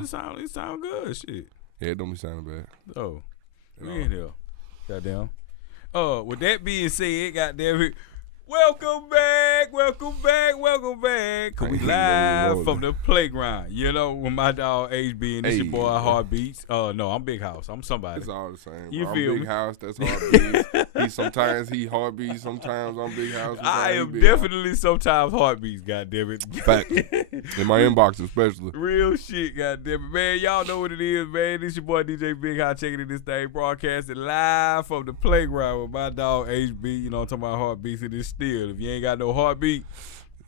Cause it sound good, shit. Yeah, it don't be sounding bad. Oh, we in here. Goddamn. With that being said, goddamn it. Welcome back. Cause we live from the playground. You know, with my dog HB and this your boy Heartbeatz. No, I'm Big House. I'm somebody. It's all the same. You bro. feel I'm me? Big House. That's Heartbeatz. Sometimes he Heartbeatz. Sometimes I'm Big House. I am definitely sometimes Heartbeatz. Goddamn it. Fact. In my inbox especially. Real shit. Goddamn it, man. Y'all know what it is, man. This your boy DJ Big House checking in this thing, broadcasting live from the playground with my dog HB. You know, I'm talking about Heartbeatz in this. Still, if you ain't got no heartbeat,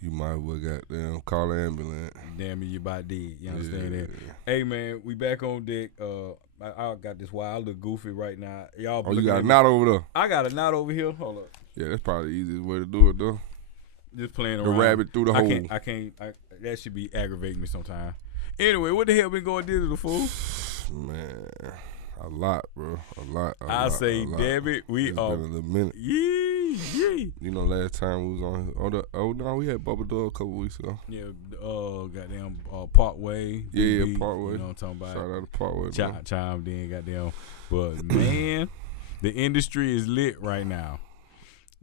you might as well goddamn call an ambulance. Damn it, you about dead. You understand that? Hey man, we back on deck. I got this wild. I look goofy right now. Y'all. Oh, you got a knot over there? I got a knot over here. Hold up. Yeah, that's probably the easiest way to do it though. Just playing the around. rabbit through the hole. I can't. That should be aggravating me sometime. Anyway, what the hell been going to the fool? Man, a lot, bro. A lot. Damn it, we it's are. Been a little minute. Yeah. You know, last time we was on. We had Bubba Dog a couple weeks ago. Yeah. Goddamn. Parkway. Yeah, Parkway. You know what I'm talking about? Shout out to Parkway. Chimed in. Goddamn. But man, the industry is lit right now.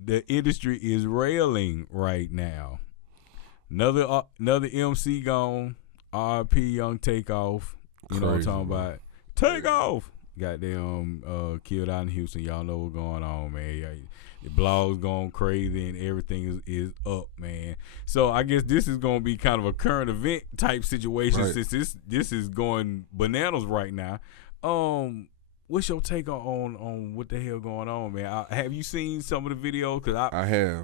The industry is railing right now. Another MC gone. RP Young Takeoff. You know what I'm talking about? Takeoff. Goddamn killed out in Houston. Y'all know what's going on, man. The blog's going crazy and everything is up, man. So I guess this is gonna be kind of a current event type situation since this is going bananas right now. What's your take on what the hell going on, man? Have you seen some of the videos? Cause I have.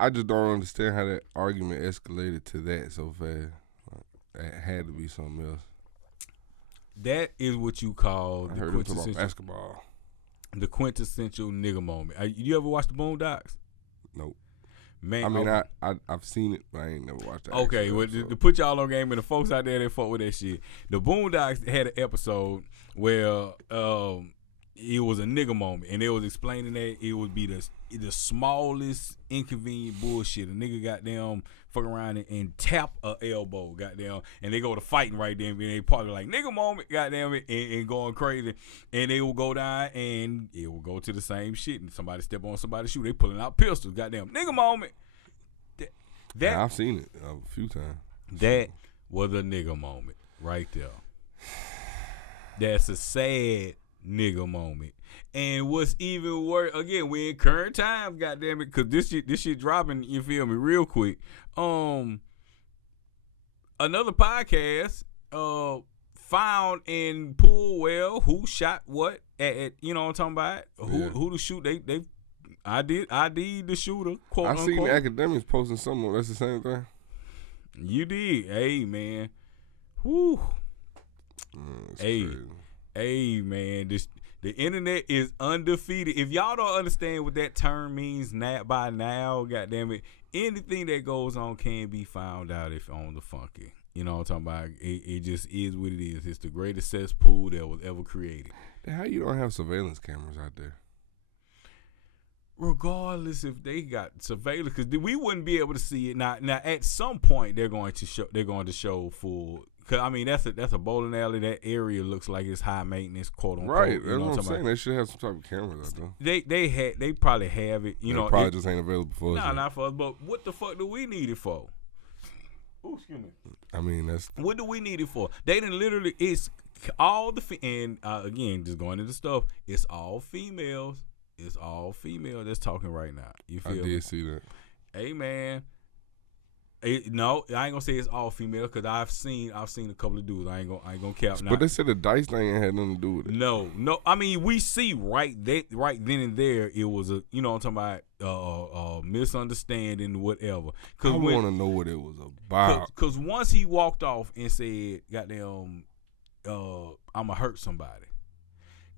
I just don't understand how that argument escalated to that so fast. It had to be something else. That is what you call the quintessential basketball. The quintessential nigga moment. You ever watch the Boondocks? Nope. Man, I mean, I've seen it, but I ain't never watched it. Okay, well, to put y'all on game and the folks out there that fuck with that shit, the Boondocks had an episode where it was a nigga moment, and they was explaining that it would be the smallest inconvenient bullshit. A nigga goddamn fuck around and tap a elbow, goddamn, and they go to fighting right then, and they probably like nigga moment, goddamn it, and going crazy, and they will go down and it will go to the same shit, and somebody step on somebody's shoe, they pulling out pistols, goddamn nigga moment. That I've seen it a few times. That was a nigga moment right there. That's a sad nigga moment. And what's even worse, again, we in current times, goddamn it, cause this shit dropping, you feel me, real quick. Another podcast found and pulled well who shot what at you know what I'm talking about? Who to shoot they I did the shooter, quote unquote. I seen academics posting something that's the same thing. You did. Hey man. Whew. Crazy. Hey man, the internet is undefeated. If y'all don't understand what that term means by now, goddamn it, anything that goes on can be found out if on the funky. You know what I'm talking about? It just is what it is. It's the greatest cesspool that was ever created. How you don't have surveillance cameras out there? Regardless if they got surveillance, because we wouldn't be able to see it. Now at some point they're going to show full. Cause I mean that's a bowling alley. That area looks like it's high maintenance, quote unquote. Right, that's what I'm saying. They should have some type of cameras out there. They probably have it. You know, probably just ain't available for us. Nah, not for us. But what the fuck do we need it for? Oh, excuse me. I mean that's what do we need it for? They didn't literally. It's all the and again just going into stuff. It's all females. It's all female that's talking right now. You feel me? I did see that. Hey man. No, I ain't gonna say it's all female because I've seen a couple of dudes. I ain't gonna cap. But they said the dice thing ain't had nothing to do with it. No. I mean, we see right then and there it was a you know what I'm talking about misunderstanding whatever. I want to know what it was about. Because once he walked off and said, "Goddamn, I'ma hurt somebody."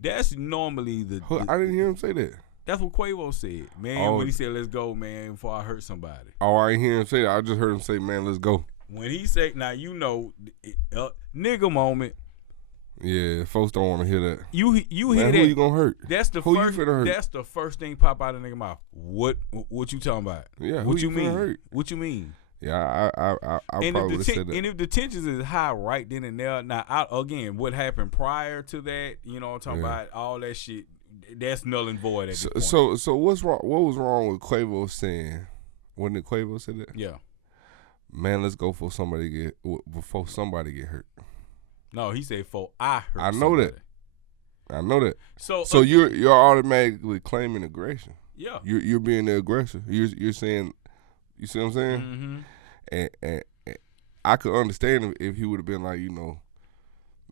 That's normally the I didn't hear him say that. That's what Quavo said, man. When he said, "Let's go, man," before I hurt somebody. Oh, I didn't hear him say that. I just heard him say, "Man, let's go." When he said, "Now you know, nigga moment." Yeah, folks don't want to hear that. You man, hear that? Who you gonna hurt? That's the who first. You finna hurt? That's the first thing pop out of nigga mouth. What you talking about? Yeah. What who you mean? Hurt? What you mean? Yeah, I And probably would have said that. And if the tensions is high right then and there, now again, what happened prior to that? You know what I'm talking about? All that shit. That's null and void at this point. So what's wrong? What was wrong with Quavo saying? Wasn't it Quavo said that? Yeah. Man, let's go before somebody get hurt. No, he said before I hurt. I know somebody. that. I know that. So you're automatically claiming aggression. Yeah. You're being the aggressor. You're saying, you see what I'm saying? Mm-hmm. And I could understand if he would have been like,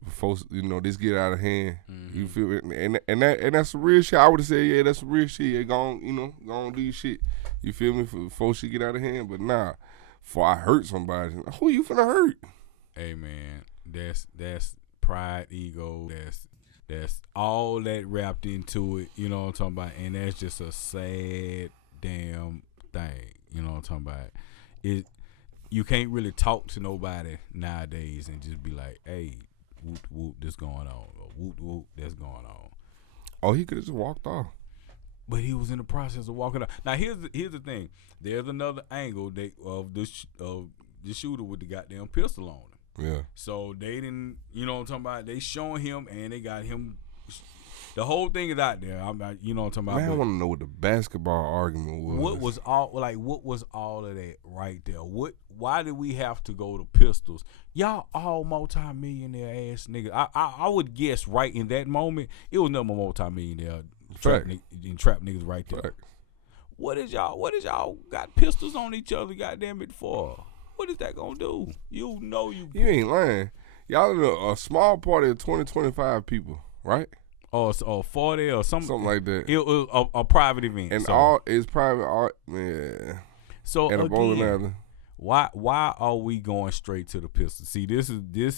before this get out of hand. Mm-hmm. You feel it? And that's some real shit. I would have said, yeah, that's some real shit. Yeah, go on do your shit. You feel me? Before shit get out of hand. But nah, before I hurt somebody, who you finna hurt? Hey man, that's pride, ego. That's all that wrapped into it. You know what I'm talking about? And that's just a sad damn thing. You know what I'm talking about? You can't really talk to nobody nowadays and just be like, hey, whoop whoop, this going on, or whoop whoop, that's going on. Oh, he could have just walked off. But he was in the process of walking off. Now here's the thing. There's another angle of the shooter with the goddamn pistol on him. Yeah. So they didn't, you know what I'm talking about? They showing him and they got him. The whole thing is out there. I'm not, you know what I'm talking about. Man, I want to know what the basketball argument was. What was all of that right there? Why did we have to go to pistols? Y'all all multi-millionaire ass niggas. I would guess right in that moment it was no more multi-millionaire trap niggas right there. Fact. What is y'all got pistols on each other? Goddamn it for? What is that gonna do? You ain't lying. Y'all are a small party of 25 people, right? Or 40 or something like that. It was a private event, and so. all it's private. Man. So at a bowling alley. Why are we going straight to the pistol? See, this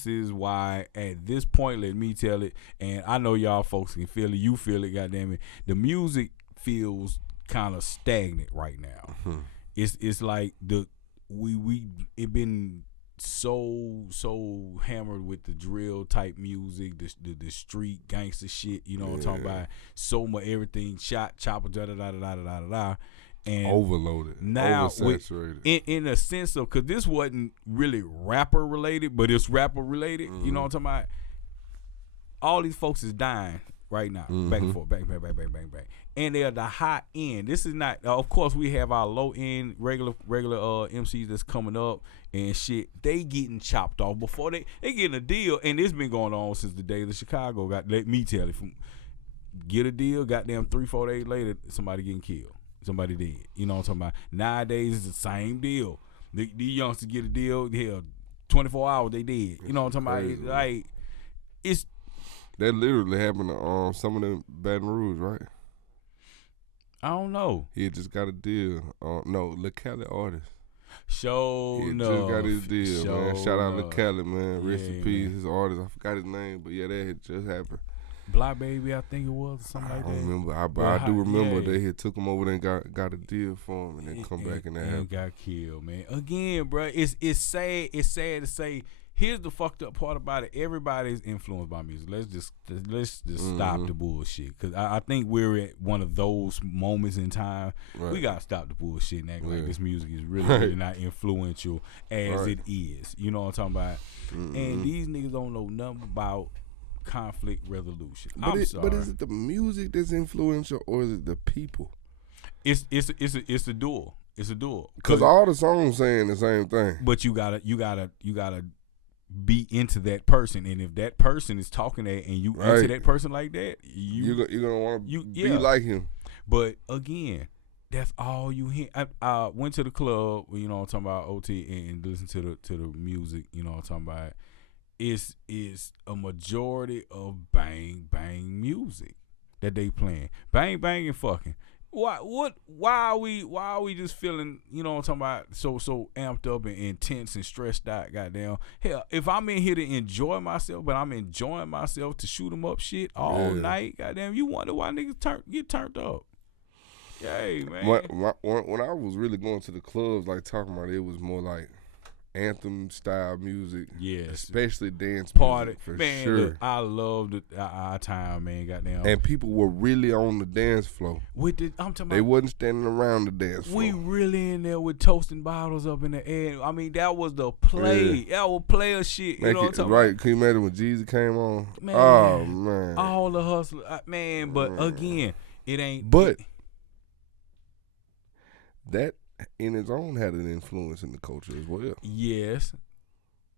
is why at this point, let me tell it, and I know y'all folks can feel it. You feel it, goddamn it. The music feels kind of stagnant right now. Mm-hmm. It's like it been so hammered with the drill type music, the street gangster shit. You know what I'm talking about? So much everything shot, chopper, da da da da da da da. And overloaded, now oversaturated. In a sense of, because this wasn't really rapper related, but it's rapper related. Mm-hmm. You know what I'm talking about? All these folks is dying right now, back and forth, bang, and they're the high end. This is not. Of course, we have our low end regular MCs that's coming up and shit. They getting chopped off before they getting a deal, and it's been going on since the days of Chicago. Let me tell you, get a deal, goddamn 3-4 days later, somebody getting killed. Somebody did. You know what I'm talking about? Nowadays, it's the same deal. These youngsters get a deal, hell, 24 hours, they did. You know what I'm talking about? Like, it's... That literally happened to some of them Baton Rouge, right? I don't know. He had just got a deal. No, Lil Khaled artist. He just got his deal, man. Shout out Lil Khaled, man. Rest in peace, his artist. I forgot his name, but yeah, that had just happened. Black Baby, I think it was, or something like that. I don't remember. But I do remember they had took him over there and got a deal for him, and then come back and that happened. Got killed, man. Again, bro, it's sad. It's sad to say. Here's the fucked up part about it. Everybody's influenced by music. Let's just stop the bullshit, because I think we're at one of those moments in time. Right. We gotta stop the bullshit and act like this music is really not influential as it is. You know what I'm talking about? And these niggas don't know nothing about conflict resolution. But is it the music that's influential, or is it the people? It's a duel. It's a duel. Because all the songs saying the same thing. But you gotta be into that person, and if that person is talking that, and you into that person like that, you're gonna want to be like him. But again, that's all you hear. I went to the club, you know what I'm talking about, OT, and listen to the music, you know what I'm talking about. Is a majority of bang bang music that they playing. Bang bang and fucking. Why are we just feeling, you know what I'm talking about, so amped up and intense and stressed out, goddamn. Hell, if I'm in here to enjoy myself, but I'm enjoying myself to shoot 'em up shit all night, goddamn, you wonder why niggas get turned up. Yay, man. When I was really going to the clubs, like talking about it was more like anthem style music. Yes. Especially dance Party. music, for man, sure. Look, I loved our time, man. Goddamn. And people were really on the dance floor. I'm talking They about, wasn't standing around the dance floor. we really in there with toasting bottles up in the air. I mean, that was the play. That was player shit. You know what I'm talking right, about? can you imagine when Jesus came on? Man, Oh, man. all the hustle, man. But again, it ain't. But that in its own had an influence in the culture as well. Yes,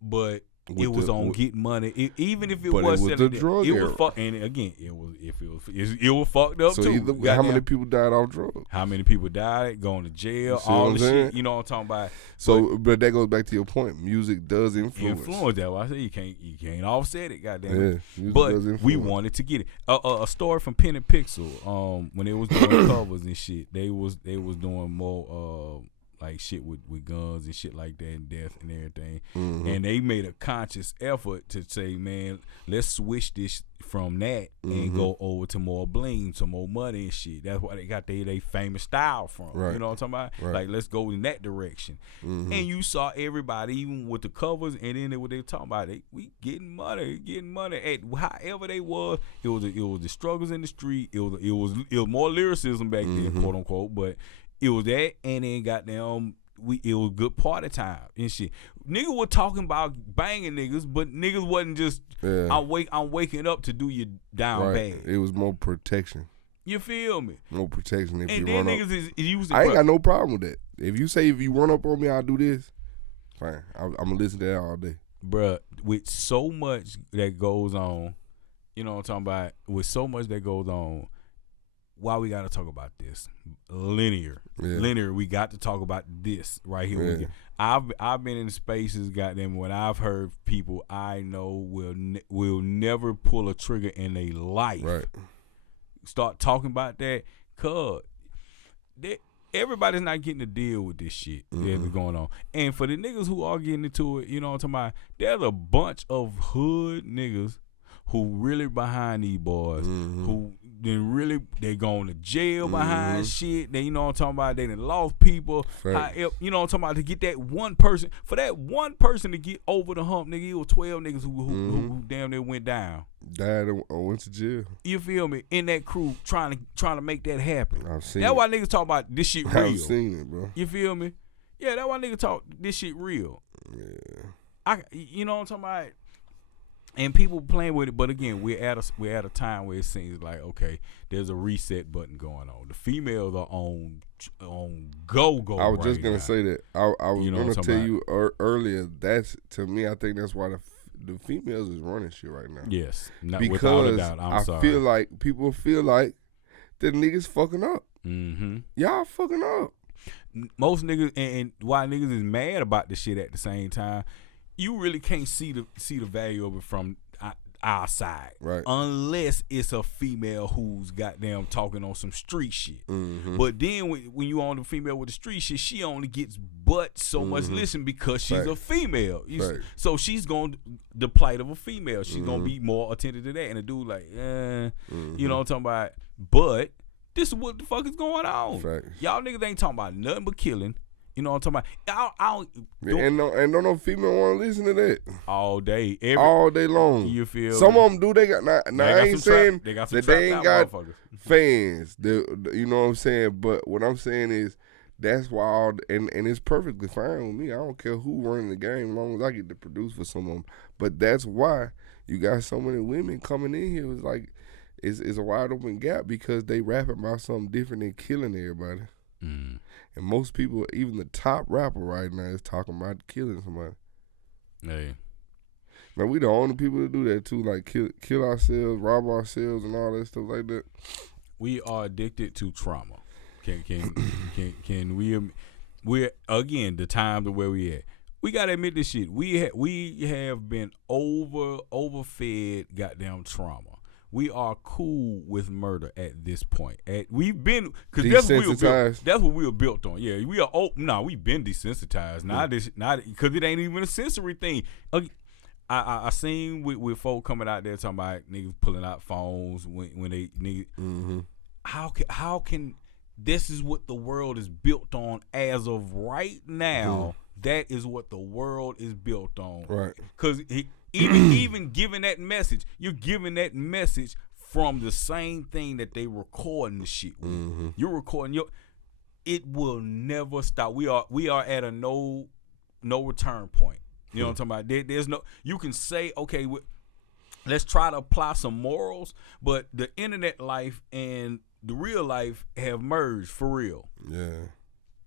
but With it was the- on with- get money. Even if it But it was was selling the drug it era. was and again, it was fucked up So too. how Goddamn. many people died off drugs? How many people died, going to jail, You see all what I'm the saying? shit. You know what I'm talking about? So, but that goes back to your point. Music does influence. That why I say you can't offset it. Goddamn it. Yeah, music But does influence. we wanted to get it. A story from Pen and Pixel. When they was doing covers and shit, they was doing more like shit with guns and shit like that and death and everything. Mm-hmm. And they made a conscious effort to say, man, let's switch this from that and go over to more bling, to more money and shit. That's why they got they famous style from. Right. You know what I'm talking about? Right. Like, let's go in that direction. Mm-hmm. And you saw everybody, even with the covers, and then what they were talking about, we getting money at however they was. It was the struggles in the street. It was more lyricism back then, quote unquote, but it was that, and then goddamn, it was good party time and shit. Niggas were talking about banging niggas, but niggas wasn't just I'm waking up to do you down bad. It was more protection. You feel me? More protection if And you then run niggas up. is using. I ain't got no problem with that. If you run up on me, I'll do this. Fine, I'm gonna listen to that all day. Bruh, with so much that goes on, you know what I'm talking about? With so much that goes on, why we got to talk about this? Linear, we got to talk about this right here. Yeah. I've been in spaces, goddamn, when I've heard people I know will never pull a trigger in their life. Right. Start talking about that, cause everybody's not getting to deal with this shit that's going on. And for the niggas who are getting into it, you know what I'm talking about? There's a bunch of hood niggas who really behind these boys, who then really they going to jail behind shit. They, you know what I'm talking about? They done lost people. You know what I'm talking about? To get that one person, for that one person to get over the hump, nigga, it was 12 niggas who damn near went down. Died or went to jail. You feel me? In that crew trying to make that happen. I've seen That's it. why niggas talk about this shit real. I've seen it, bro. You feel me? Yeah, that's why niggas talk this shit real. Yeah. You know what I'm talking about? And people playing with it, but again, we're at a time where it seems like, okay, there's a reset button going on. The females are on go. I was right just gonna now. say that. I was You know gonna what I'm tell talking you earlier. That's, to me, I think that's why the females is running shit right now. Yes, without a Because doubt. I'm I sorry. feel like people feel like the niggas fucking up. Mm-hmm. Y'all fucking up. Most niggas and why niggas is mad about the shit at the same time. You really can't see the value of it from our side, Right. Unless it's a female who's goddamn talking on some street shit. But then when you on the female with the street shit, she only gets but so much listen because she's a female. So she's going the plight of a female. She's gonna be more attentive to that. And a dude like, you know what I'm talking about? But this is what the fuck is going on. Facts. Y'all niggas ain't talking about nothing but killing. You know what I'm talking about? I don't And no female want to listen to that all day, all day long. You feel some me? of them do. They got now. They I got ain't some saying they got some that they ain't got motherfuckers. fans. You know what I'm saying? But what I'm saying is that's why and it's perfectly fine with me. I don't care who running the game as long as I get to produce for some of them. But that's why you got so many women coming in here. It's like it's a wide open gap because they rapping about something different than killing everybody. And most people, even the top rapper right now, is talking about killing somebody. Hey. Man, we the only people that do that too, like kill ourselves, rob ourselves, and all that stuff like that. We are addicted to trauma. Can we? We're again the time to where we at. We gotta admit this shit. We have been overfed goddamn trauma. We are cool with murder at this point. We've been because that's what we were built on. Yeah, we are. We've been desensitized. Not because it ain't even a sensory thing. I seen with folk coming out there talking about niggas pulling out phones when they niggas. How can this is what the world is built on as of right now that is what the world is built on. Right. Because even giving that message, you're giving that message from the same thing that they recording the shit with. Mm-hmm. You're recording it will never stop. We are at a no return point. You know what I'm talking about? There's no, you can say, okay, let's try to apply some morals, but the internet life and the real life have merged for real. Yeah.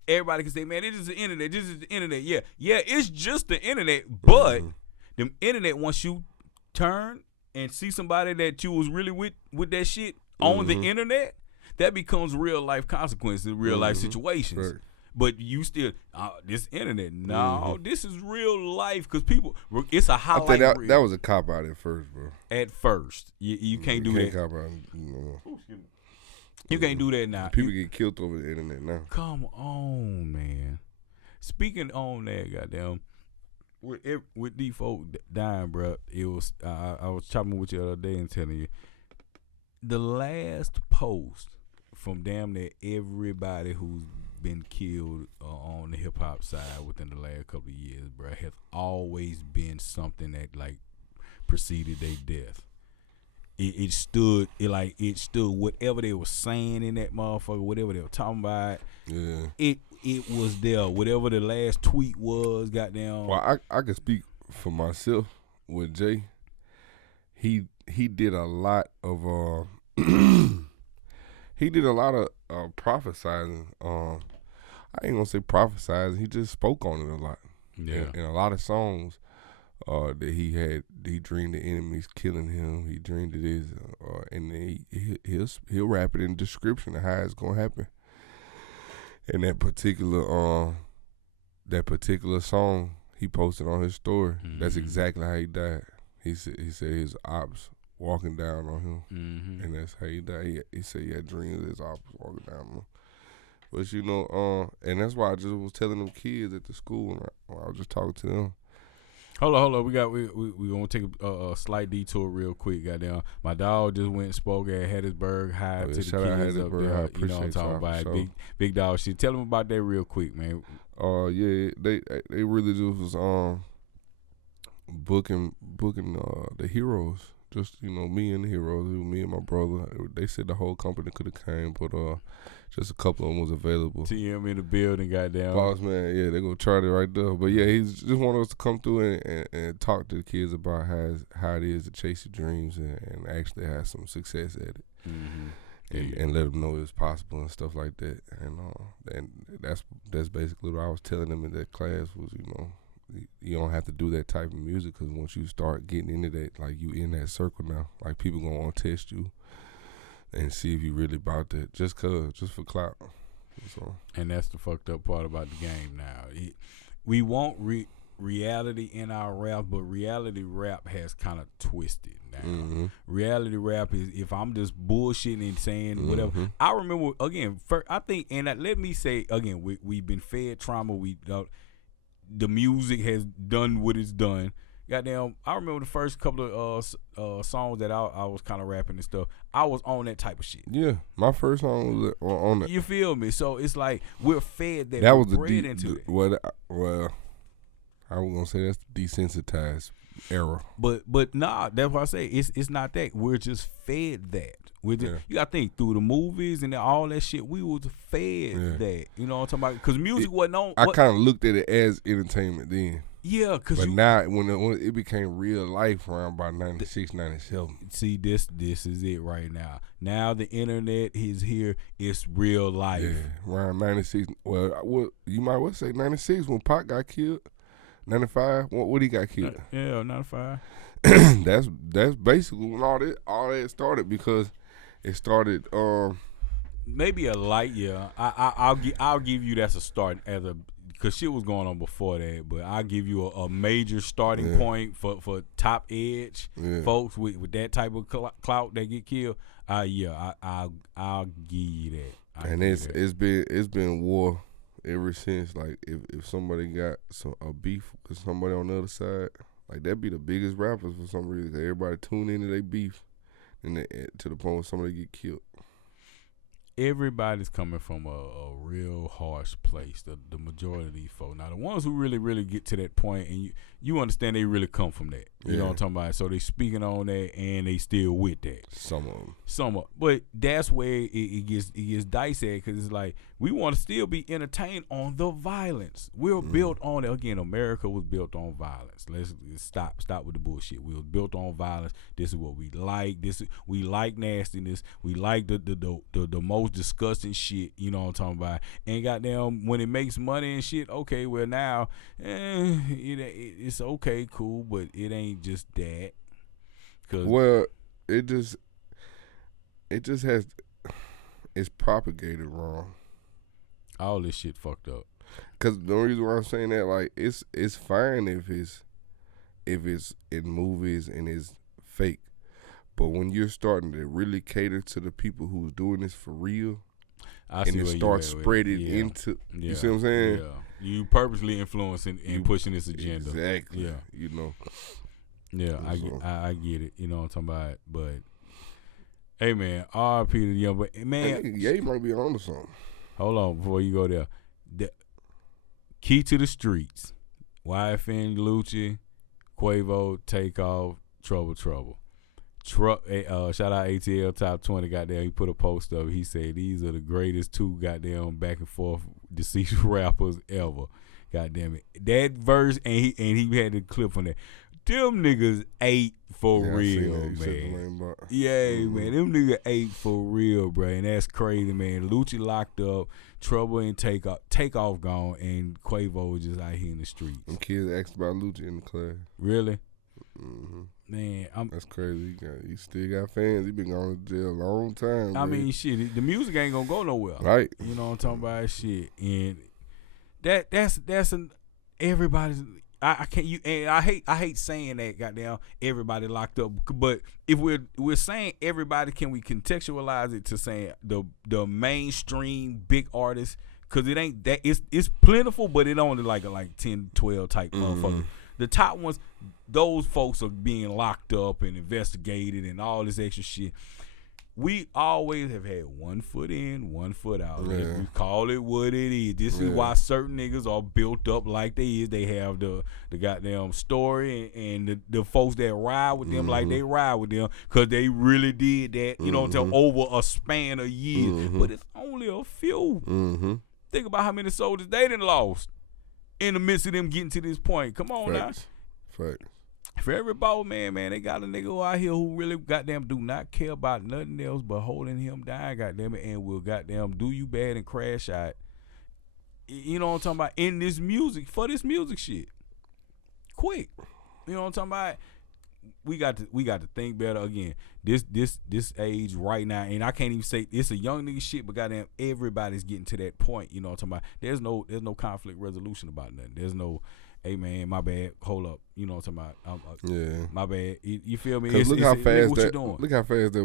Everybody can say, man, this is the internet. This is the internet. Yeah, it's just the internet, but the internet, once you turn and see somebody that you was really with that shit on the internet, that becomes real life consequences, real life situations. Right. But you still, this internet, no, this is real life, because people, it's a highlight. I think that was a cop out at first, bro. At first, you can't do that. Cop out, you can't do that now. People get killed over the internet now. Come on, man. Speaking on that, goddamn, with these folk dying, bro, it was I was chopping with you the other day and telling you the last post from damn near everybody who's been killed on the hip hop side within the last couple of years, bro, has always been something that like preceded their death. It stood whatever they were saying in that motherfucker, whatever they were talking about. Yeah. It was there. Whatever the last tweet was, goddamn. Well, I can speak for myself with Jay. He did a lot of prophesizing. I ain't gonna say prophesizing. He just spoke on it a lot. Yeah. In a lot of songs that he dreamed the enemies killing him. He dreamed it is, and then he'll wrap it in description of how it's gonna happen. And that particular song he posted on his story, that's exactly how he died. He said his ops walking down on him, and that's how he died. He said he had dreams of his ops walking down on him. But and that's why I just was telling them kids at the school, and I was just talking to them. Hold on. We gonna take a slight detour real quick. Goddamn, my dog just went and spoke at Hattiesburg High to the kids up there. You know what I'm talking about? Sure. Big dog shit. Tell them about that real quick, man. Yeah, they really just was booking the heroes. Just me and the heroes. It was me and my brother. They said the whole company could have came, but just a couple of them was available. TM in the building, goddamn. Boss man, yeah, they gonna try it right there. But yeah, he just wanted us to come through and talk to the kids about how it is to chase your dreams and actually have some success at it. And let them know it's possible and stuff like that. And that's basically what I was telling them in that class was, you don't have to do that type of music, because once you start getting into that, like, you in that circle now. Like, people gonna want to test you and see if you really about that, just for clout. So. And that's the fucked up part about the game now. We want reality in our rap, but reality rap has kind of twisted now. Reality rap is if I'm just bullshitting and saying whatever. I remember, again, I think, and let me say, again, we've been fed trauma. The music has done what it's done. Goddamn, I remember the first couple of songs that I was kind of rapping and stuff. I was on that type of shit. Yeah, my first song was on that. You feel me? So it's like we're fed that. That was bred into it. Well, I was gonna say that's the desensitized era. But nah, that's what I say. It's not that. We're just fed that. You gotta think, through the movies and all that shit, we was fed that. You know what I'm talking about? Because music wasn't on. I kind of looked at it as entertainment then. Yeah, but now when it became real life around by 96, 97. See, this is it right now. Now the internet is here. It's real life. Yeah, around 96. Well, you might well say 96 when Pac got killed. 95. What he got killed? Yeah, 95. That's basically when all that started, because it started. Maybe a light year. I'll give you that's a start because shit was going on before that, but I'll give you a major starting point for top edge folks with that type of clout that get killed. I'll give you that. And it's been war ever since. Like if somebody got a beef with somebody on the other side, like that'd be the biggest rappers for some reason. Everybody tune into their beef, and to the point where somebody get killed. everybody's coming from a real harsh place. The majority of these folks. Now, the ones who really, really get to that point, and you understand they really come from that. You know what I'm talking about? So they speaking on that, and they still with that. Some of them. But that's where it gets dicey at, because it's like, we want to still be entertained on the violence. We're built on it. Again, America was built on violence. Let's stop with the bullshit. We were built on violence. This is what we like. We like nastiness. We like the most disgusting shit. You know what I'm talking about? And goddamn, when it makes money and shit, okay, well now, it's okay, cool, but it ain't just that. Well, it just has, it's propagated wrong. All this shit fucked up. Cause the reason why I'm saying that, like, it's fine if it's in movies and it's fake, but when you're starting to really cater to the people who's doing this for real, and it starts spreading into, you see what I'm saying? Yeah, you purposely influencing and pushing this agenda. Exactly. Yeah, you know. Yeah, I get it. You know what I'm talking about, but hey, man, R.I.P. to the young boy. Man, yeah, you might be on to something. Hold on before you go there. The Key to the Streets, YFN, Lucci, Quavo, Takeoff, Trouble. Shout out ATL Top 20. Goddamn, he put a post up. He said these are the greatest two goddamn back and forth deceased rappers ever. Goddamn it, that verse, and he had the clip on that. Them niggas ate for real, man. Yeah, man. Them niggas ate for real, bro. And that's crazy, man. Lucci locked up, Trouble and Takeoff gone, and Quavo was just out here in the streets. Them kids asked about Lucci in the class. Really? Mm-hmm. Man, that's crazy. He still got fans. He been going to jail a long time. I mean, shit. The music ain't gonna go nowhere, right? You know what I'm talking about? Shit, and that's everybody's. I can't. I hate saying that. Goddamn, everybody locked up. But if we're saying everybody, can we contextualize it to saying the mainstream big artists? Because it ain't that. It's plentiful, but it only like 10, 12 type motherfuckers. The top ones, those folks are being locked up and investigated and all this extra shit. We always have had one foot in, one foot out. Yeah. We call it what it is. This is why certain niggas are built up like they is. They have the goddamn story and the folks that ride with them like they ride with them because they really did that, you know, over a span of years. But it's only a few. Think about how many soldiers they done lost in the midst of them getting to this point. Come on now. Facts. For every ball man, they got a nigga out here who really goddamn do not care about nothing else but holding him down, goddamn it, and will goddamn do you bad and crash out. You know what I'm talking about? In this music, for this music shit. Quick. You know what I'm talking about? We got to think better again. This age right now, and I can't even say it's a young nigga shit, but goddamn everybody's getting to that point. You know what I'm talking about? There's no conflict resolution about nothing. There's no, hey man, my bad. Hold up, you know what I'm talking about? My bad. You feel me? Look how fast that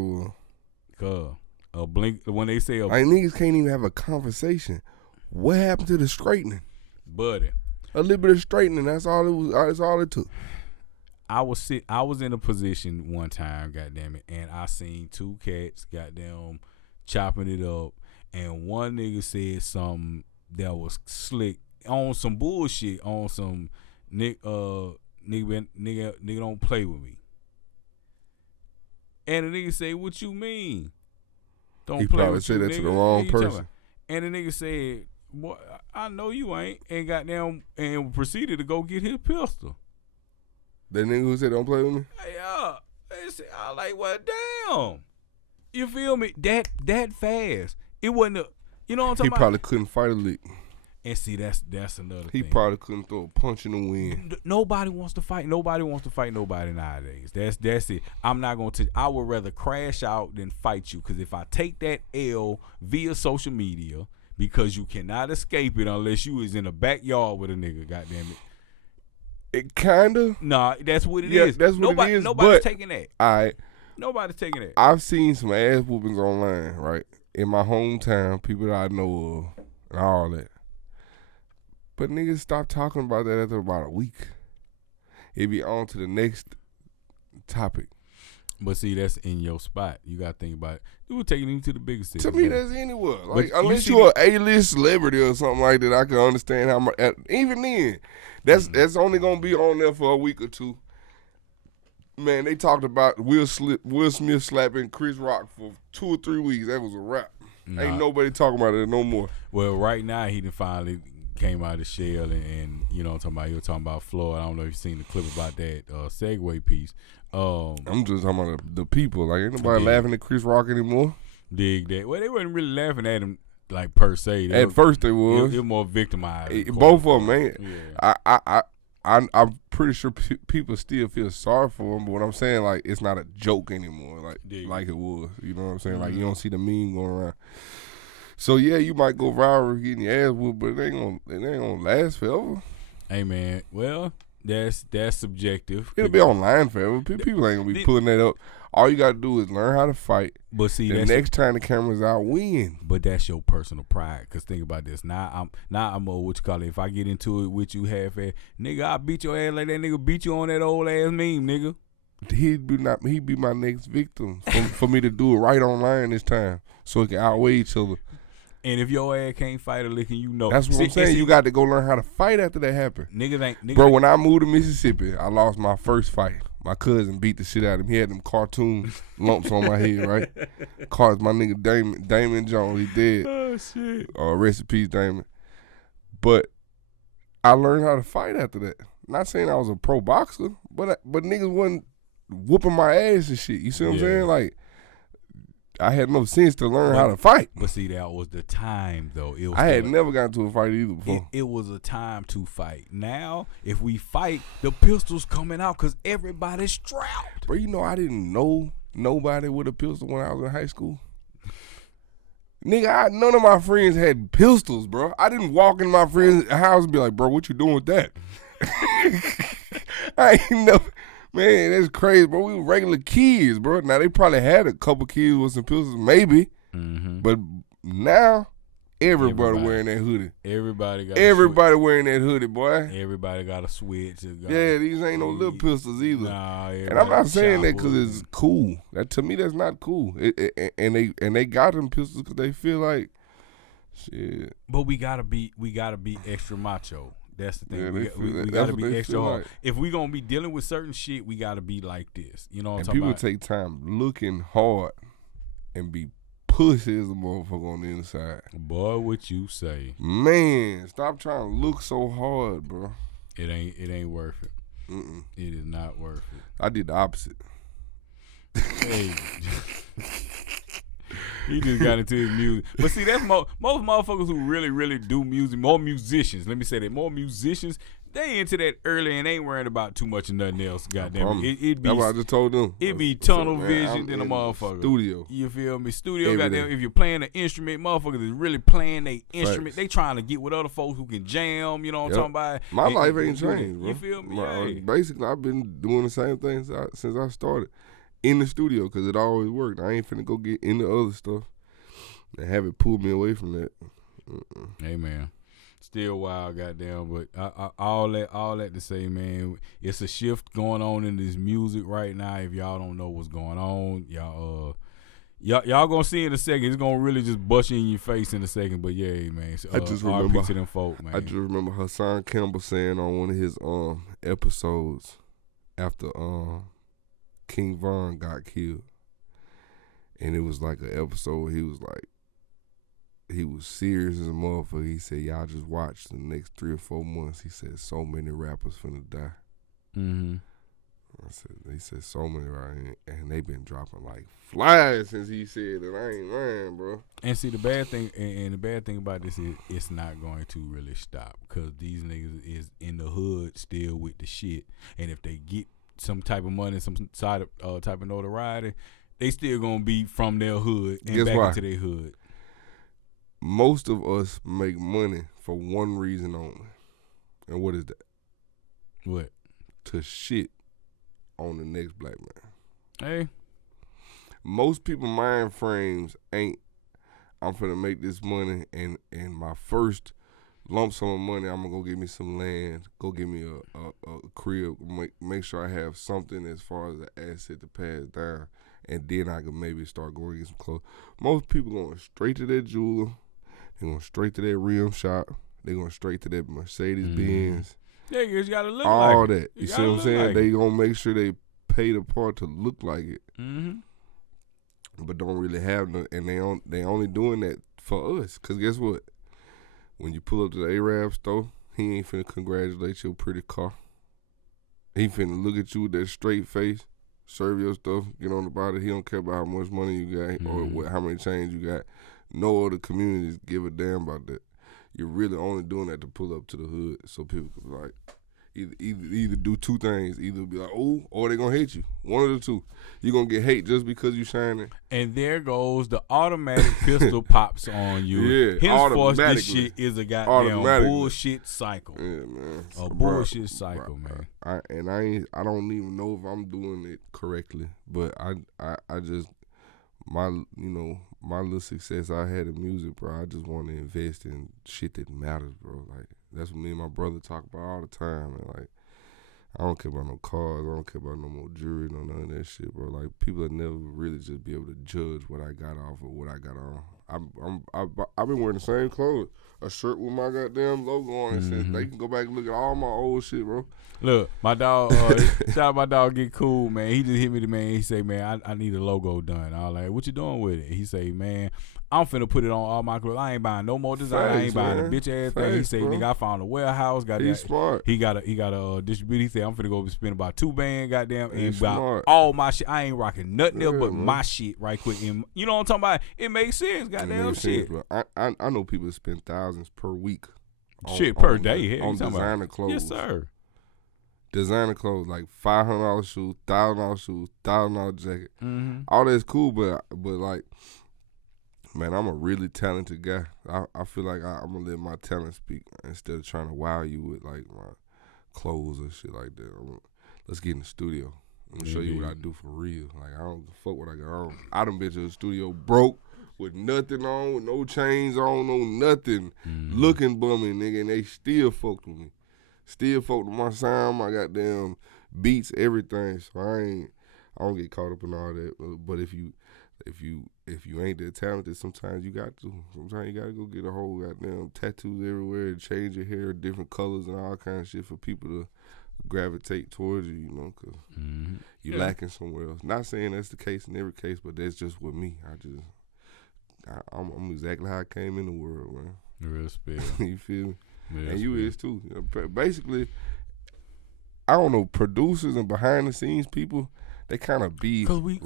was. A blink when they say niggas can't even have a conversation. What happened to the straightening, buddy? A little bit of straightening. That's all it was. That's all it took. I was in a position one time, goddamn it, and I seen two cats, goddamn, chopping it up, and one nigga said something that was slick on some bullshit, on some nigga don't play with me. And the nigga say, "What you mean? Don't he play probably with said you, that nigga?" to the wrong person. And the nigga said, "Boy, I know you ain't," and goddamn, and proceeded to go get his pistol. That nigga who said don't play with me? Yeah. I like, well, damn. You feel me? That fast. It wasn't you know what I'm talking about? He probably couldn't fight a lick. And see, that's another thing. He probably couldn't throw a punch in the wind. Nobody wants to fight. Nobody wants to fight nobody nowadays. That's it. I'm not going to. I would rather crash out than fight you. Because if I take that L via social media, because you cannot escape it unless you is in the backyard with a nigga, goddamn it. It kinda. Nah, that's what it is. That's what it is. Nobody's taking that. Alright. Nobody's taking that. I've seen some ass whoopings online, right? In my hometown, people that I know of, and all that. But niggas stopped talking about that after about a week. It be on to the next topic. But see, that's in your spot. You got to think about it. It would take you to the biggest city. To me, that's anywhere. Like, But unless you're an A-list celebrity or something like that, I can understand how much. Even then, that's only going to be on there for a week or two. Man, they talked about Will Smith slapping Chris Rock for 2 or 3 weeks. That was a wrap. Ain't nobody talking about it no more. Well, right now, he done finally came out of the shell, and you know what I'm talking about. He was talking about Floyd. I don't know if you've seen the clip about that Segway piece. I'm just talking about the people. Like, ain't nobody laughing at Chris Rock anymore. Dig that. Well, they wasn't really laughing at him, like, per se. At first they was. It was more victimized. Both of them, man. Yeah. I'm pretty sure people still feel sorry for him, but what I'm saying, like, it's not a joke anymore, like it was. You know what I'm saying? Like, you don't see the meme going around. So yeah, you might go viral getting your ass whooped, but it ain't gonna last forever. Hey man, well, that's subjective. It'll be online forever. People ain't gonna be pulling that up. All you gotta do is learn how to fight. But see, the next time the camera's out, win. But that's your personal pride. Cause think about this. Now I'm what you call it. If I get into it with you half-ass, nigga, I beat your ass like that nigga beat you on that old ass meme, nigga. He'd be my next victim for me to do it right online this time, so it can outweigh each other. And if your ass can't fight a lick, and you know, that's what I'm saying. You got to go learn how to fight after that happened. Nigga, bro, when I moved to Mississippi, I lost my first fight. My cousin beat the shit out of him. He had them cartoon lumps on my head, right? My nigga Damon Jones, he dead. Oh shit. Rest in peace, Damon. But I learned how to fight after that. Not saying I was a pro boxer, but niggas wasn't whooping my ass and shit. You see what I'm saying? Like, I had no sense to learn how to fight. But see, that was the time, though. I had never gotten to a fight either before. It was a time to fight. Now, if we fight, the pistol's coming out because everybody's strapped. Bro, you know I didn't know nobody with a pistol when I was in high school. Nigga, none of my friends had pistols, bro. I didn't walk in my friend's house and be like, bro, what you doing with that? I ain't never... Man, that's crazy, bro. We were regular kids, bro. Now, they probably had a couple kids with some pistols, maybe. Mm-hmm. But now, everybody wearing that hoodie. Everybody wearing that hoodie, boy. Everybody got a switch. Yeah, these ain't no little pistols either. Nah, and I'm not saying that because it's cool. To me, that's not cool. And they got them pistols because they feel like, shit. But we gotta be extra macho. That's the thing. Yeah, we got to be extra hard. Like. If we going to be dealing with certain shit, we got to be like this. You know what I'm talking about? People take time looking hard and be pussy as a motherfucker on the inside. Boy, what you say. Man, stop trying to look so hard, bro. It ain't worth it. Mm-mm. It is not worth it. I did the opposite. Hey. He just got into his music. But see, that's most motherfuckers who really, really do music, more musicians, let me say that, more musicians, they into that early and ain't worrying about too much of nothing else, goddamn it. That's what I just told them. It be tunnel vision in a motherfucker. Studio. You feel me? Studio, goddamn, if you're playing an instrument, motherfuckers is really playing their instrument. They trying to get with other folks who can jam, you know what I'm talking about? My life ain't changed, bro. You feel me? Basically, I've been doing the same thing since I started. In the studio, because it always worked. I ain't finna go get into other stuff and have it pull me away from that. Hey man, still wild, goddamn. But all that to say, man, it's a shift going on in this music right now. If y'all don't know what's going on, y'all gonna see in a second. It's gonna really just bust you in your face in a second. But yeah, man. I just remember to them folk, man. I just remember Hassan Campbell saying on one of his episodes after King Von got killed, and it was like an episode where he was serious as a motherfucker. He said, y'all just watch the next 3 or 4 months. He said, so many rappers finna die. Mm-hmm. He said so many right, and they been dropping like flies since he said that. I ain't lying, bro. And see, the bad thing about this is it's not going to really stop, because these niggas is in the hood still with the shit, and if they get some type of money, some type of notoriety, they still gonna be from their hood and back into their hood. Most of us make money for one reason only. And what is that? What? To shit on the next black man. Hey. Most people mind frames ain't, I'm finna make this money and my first lump sum of money. I'm gonna go get me some land, go get me a crib, make sure I have something as far as an asset to pass down, and then I can maybe start going to get some clothes. Most people going straight to that jeweler. They going straight to that rim shop. They going straight to that Mercedes Benz. Yeah, you just gotta look all like that. It. You see what I'm saying? Like they gonna make sure they pay the part to look like it. Mm-hmm. But don't really have no, and they only doing that for us. Cause guess what? When you pull up to the Arab store, he ain't finna congratulate your pretty car. He finna look at you with that straight face, serve your stuff, get on the body. He don't care about how much money you got or how many chains you got. No other communities give a damn about that. You're really only doing that to pull up to the hood so people can like either do two things. Either be like, oh, or they're going to hate you. One of the two. You're going to get hate just because you shining. And there goes the automatic pistol pops on you. Yeah, henceforth, this shit is a goddamn bullshit cycle. Yeah, man. A bullshit cycle, man. I don't even know if I'm doing it correctly, but I just, my little success I had in music, bro, I just want to invest in shit that matters, bro. Like, that's what me and my brother talk about all the time. And like, I don't care about no cars. I don't care about no more jewelry, no none of that shit, bro. Like, people will never really just be able to judge what I got off or what I got on. I've been wearing the same clothes, a shirt with my goddamn logo on it. Since they can go back and look at all my old shit, bro. Look, my dog, shout out my dog, Get Cool, man. He just hit me, he say, man, I need a logo done. I was like, what you doing with it? He say, man, I'm finna put it on all my clothes. I ain't buying no more design. I ain't buying a bitch ass thing. He say, nigga, I found a warehouse. He's smart. He got a distributor. He said, I'm finna go spend about $2 bands, goddamn, and buy all my shit. I ain't rocking nothing else but my shit right quick. And you know what I'm talking about? It makes sense, goddamn shit. Sense, I know people spend thousands per week. Per day. On designer clothes. Yes, sir. Designer clothes, like $500 shoes, $1,000 shoes, $1,000 jacket. Mm-hmm. All that's cool, but like, man, I'm a really talented guy. I feel like I'm gonna let my talent speak instead of trying to wow you with like my clothes or shit like that. Let's get in the studio. Let me show you what I do for real. Like, I don't fuck what I got on. I done been to the studio broke with nothing on, with no chains on, no nothing, looking bummy, nigga, and they still fucked with me. Still fucked with my sound, my goddamn beats, everything. So I don't get caught up in all that. But if you ain't that talented, sometimes you got to. Sometimes you got to go get a whole goddamn tattoos everywhere and change your hair, different colors and all kind of shit for people to gravitate towards you, you know, because you lacking somewhere else. Not saying that's the case in every case, but that's just with me. I'm exactly how I came in the world, man. Real spill. You feel me? Real and you spill. is too. You know, basically, I don't know, producers and behind the scenes people, they kind of be Cause we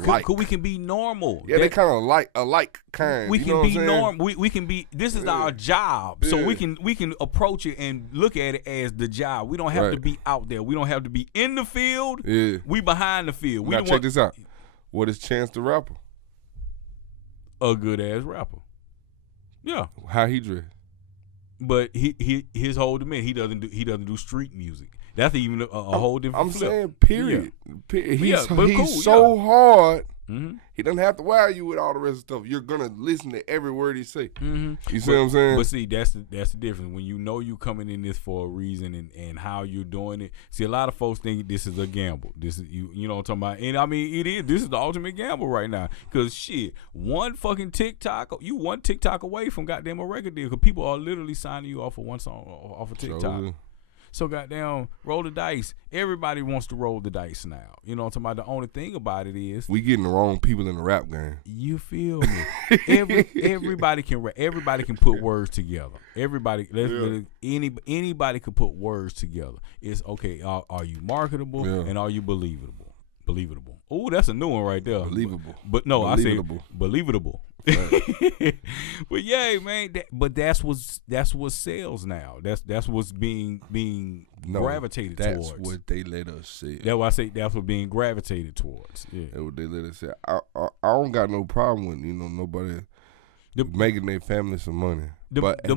can be normal. Yeah, they kind of alike kind. We you can know be what I'm saying? normal. We can be. This is our job, so we can approach it and look at it as the job. We don't have to be out there. We don't have to be in the field. Yeah, we behind the field. Now check this out. What is Chance the Rapper? A good ass rapper. Yeah. How he dress? But his whole demeanor, he doesn't do street music. That's even a whole different. I'm flip. saying period. Yeah. He's so hard. Mm-hmm. He doesn't have to wow you with all the rest of stuff. You're gonna listen to every word he say. Mm-hmm. You see what I'm saying? But see, that's the difference. When you know you coming in this for a reason and how you're doing it. See, a lot of folks think this is a gamble. This is you know what I'm talking about. And I mean, it is. This is the ultimate gamble right now. Cause shit, one TikTok away from goddamn a record deal. Cause people are literally signing you off of one song off of TikTok. So goddamn, roll the dice. Everybody wants to roll the dice now. You know what I'm talking about? The only thing about it is we getting the wrong people in the rap game. You feel me? Everybody can put words together. Anybody can put words together. It's okay. Are you marketable and are you believable? Believable. Oh, that's a new one right there. Believable. But no, believable. I say believable. But yeah, man. But that's what sells now. That's what's being gravitated towards. That's what they let us say. That's why I say that's what being gravitated towards. Yeah, that's what they let us say. I don't got no problem with nobody making their family some money. The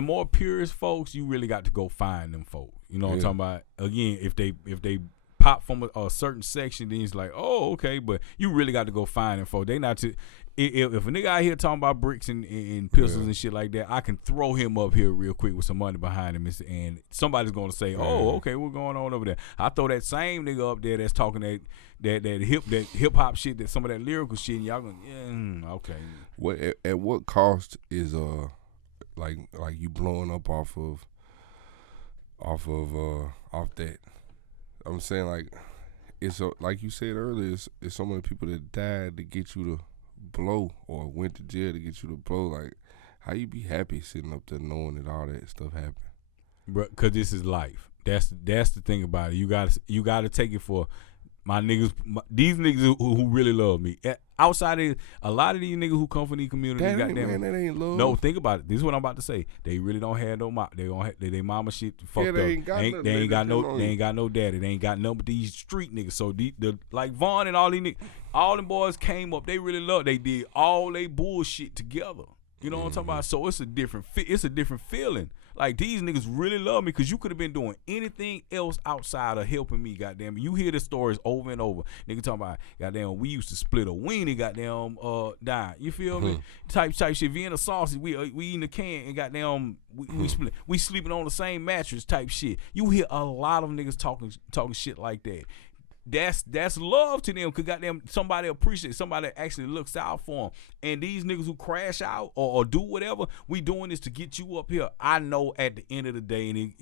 more purist folks, you really got to go find them folks. You know what I'm talking about? Again, if they pop from a certain section, then it's like, oh, okay, but you really got to go find them folk. They not to. If a nigga out here talking about bricks and pistols and shit like that, I can throw him up here real quick with some money behind him, and somebody's gonna say, "Oh, okay, what's going on over there?" I throw that same nigga up there that's talking that hip hop shit, that some of that lyrical shit, and y'all gonna okay. What at what cost is like you blowing up off that? I'm saying like it's like you said earlier, it's so many people that died to get you to blow or went to jail to get you to blow. Like, how you be happy sitting up there knowing that all that stuff happened? Bro, cause this is life. That's the thing about it. You gotta take it for my niggas. These niggas who really love me. Outside of a lot of these niggas who come from these communities, goddamn, that ain't love. No, think about it. This is what I'm about to say. They really don't have no mom. They don't have they mama shit fucked up. They ain't got no daddy. They ain't got none but these street niggas. So the like Vaughn and all these niggas, all them boys came up. They really love. They did all they bullshit together. You know what I'm talking about? So it's a different feeling. Like, these niggas really love me because you could have been doing anything else outside of helping me, goddamn. You hear the stories over and over. Nigga talking about, goddamn, we used to split a weenie, goddamn, die. You feel me? Type shit. Vienna sausage, we eating a can and goddamn, we sleeping on the same mattress type shit. You hear a lot of niggas talking shit like that. That's love to them, cause goddamn somebody appreciates, somebody actually looks out for them. And these niggas who crash out or do whatever, we doing this to get you up here. I know at the end of the day, and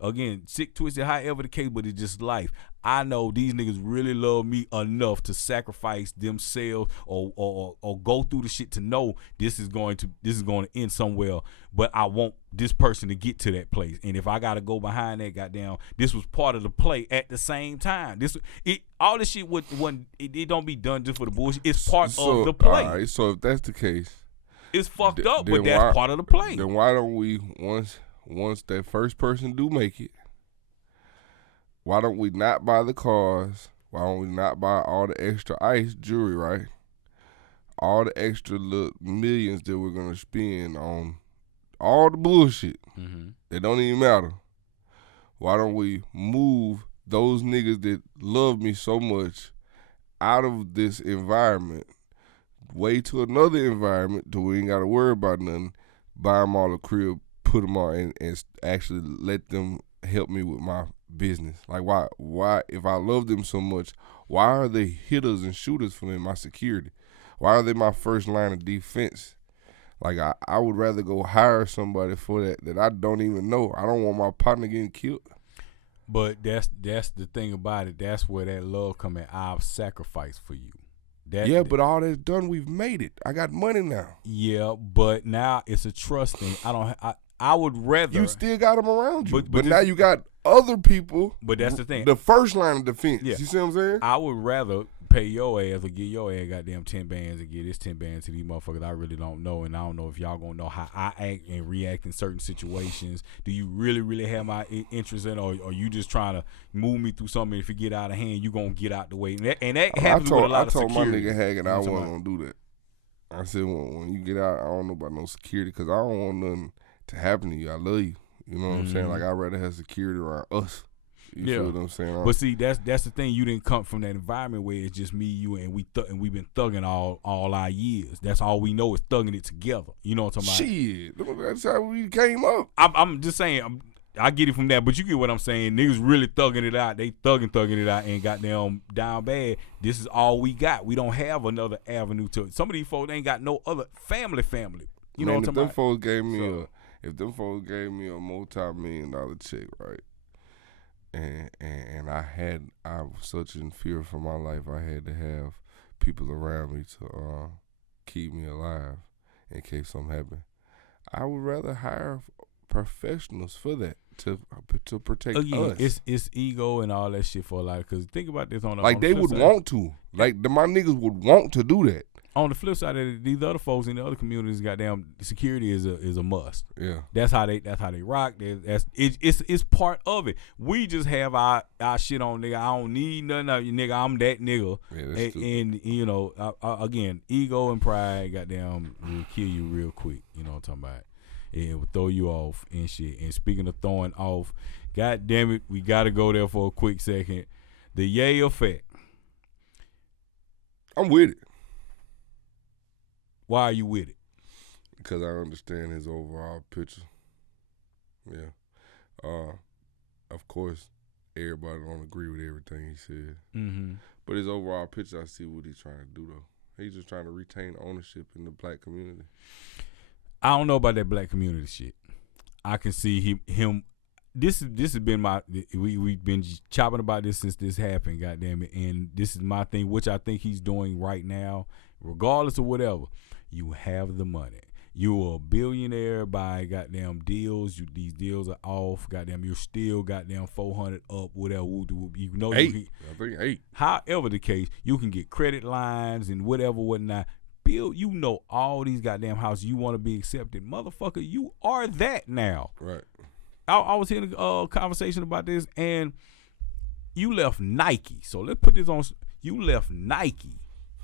again, sick, twisted, however the case, but it's just life. I know these niggas really love me enough to sacrifice themselves or go through the shit to know this is going to end somewhere. But I want this person to get to that place, and if I gotta go behind that, goddamn, this was part of the play at the same time. All this shit it don't be done just for the bullshit. It's part of the play. All right, so if that's the case, it's fucked up, but that's part of the play. Then why don't we once that first person do make it? Why don't we not buy the cars? Why don't we not buy all the extra ice jewelry, right? All the extra little millions that we're going to spend on all the bullshit. It don't even matter. Why don't we move those niggas that love me so much out of this environment, way to another environment, so we ain't got to worry about nothing, buy them all a crib, put them all in, and actually let them help me with my business. Like, why if I love them so much, why are they hitters and shooters for me, my security? Why are they my first line of defense? Like, I would rather go hire somebody for that I don't even know. I don't want my partner getting killed. But that's the thing about it. That's where that love come in. I've sacrificed for you. But all that's done, we've made it. I got money now. Yeah, but now it's a trust thing. I would rather. You still got them around you, but now you got other people. But that's the thing. The first line of defense. Yeah. You see what I'm saying? I would rather pay your ass or give your ass goddamn 10 bands and get this 10 bands to these motherfuckers I really don't know, and I don't know if y'all gonna know how I act and react in certain situations. Do you really have my interest in, or are you just trying to move me through something? If it get out of hand, you gonna get out the way, and that happens with a lot of security. I told my nigga Haggard I wasn't gonna do that. I said, when you get out, I don't know about no security, because I don't want nothing to happen to you. I love you. You know what I'm saying? Like, I'd rather have security around us. You feel what I'm saying? But see, that's the thing. You didn't come from that environment where it's just me, you, and we've been thugging all our years. That's all we know is thugging it together. You know what I'm talking about? Shit, that's how we came up. I'm just saying. I get it from that, but you get what I'm saying. Niggas really thugging it out. They thugging it out and goddamn down bad. This is all we got. We don't have another avenue to it. Some of these folks ain't got no other family. You know what I'm talking about? If them folks gave me a multi-million-dollar check, right? And I was such in fear for my life, I had to have people around me to keep me alive in case something happened. I would rather hire professionals for that to protect us. It's ego and all that shit for a lot. Because think about this on the like on they the would side. want to. Like my niggas would want to do that. On the flip side of it, these other folks in the other communities, goddamn, security is a must. Yeah, that's how they rock. It's part of it. We just have our shit on, nigga. I don't need nothing of you, nigga. I'm that nigga. Yeah, and you know, again, ego and pride, goddamn, will kill you real quick. You know what I'm talking about? It will throw you off and shit. And speaking of throwing off, goddamn it, we gotta go there for a quick second. The Ye effect. I'm with it. Why are you with it? Because I understand his overall picture. Yeah. Of course, everybody don't agree with everything he said. Mm-hmm. But his overall picture, I see what he's trying to do, though. He's just trying to retain ownership in the black community. I don't know about that black community shit. I can see him. This has been we've been chopping about this since this happened, goddamn it. And this is my thing, which I think he's doing right now, regardless of whatever. You have the money. You're a billionaire by goddamn deals. These deals are off. Goddamn, you're still goddamn 400 up, whatever. You know, I think 8. However the case, you can get credit lines and whatever, whatnot. Bill, you know all these goddamn houses. You want to be accepted, motherfucker. You are that now. Right. I was hearing a conversation about this, and you left Nike. So let's put this on. You left Nike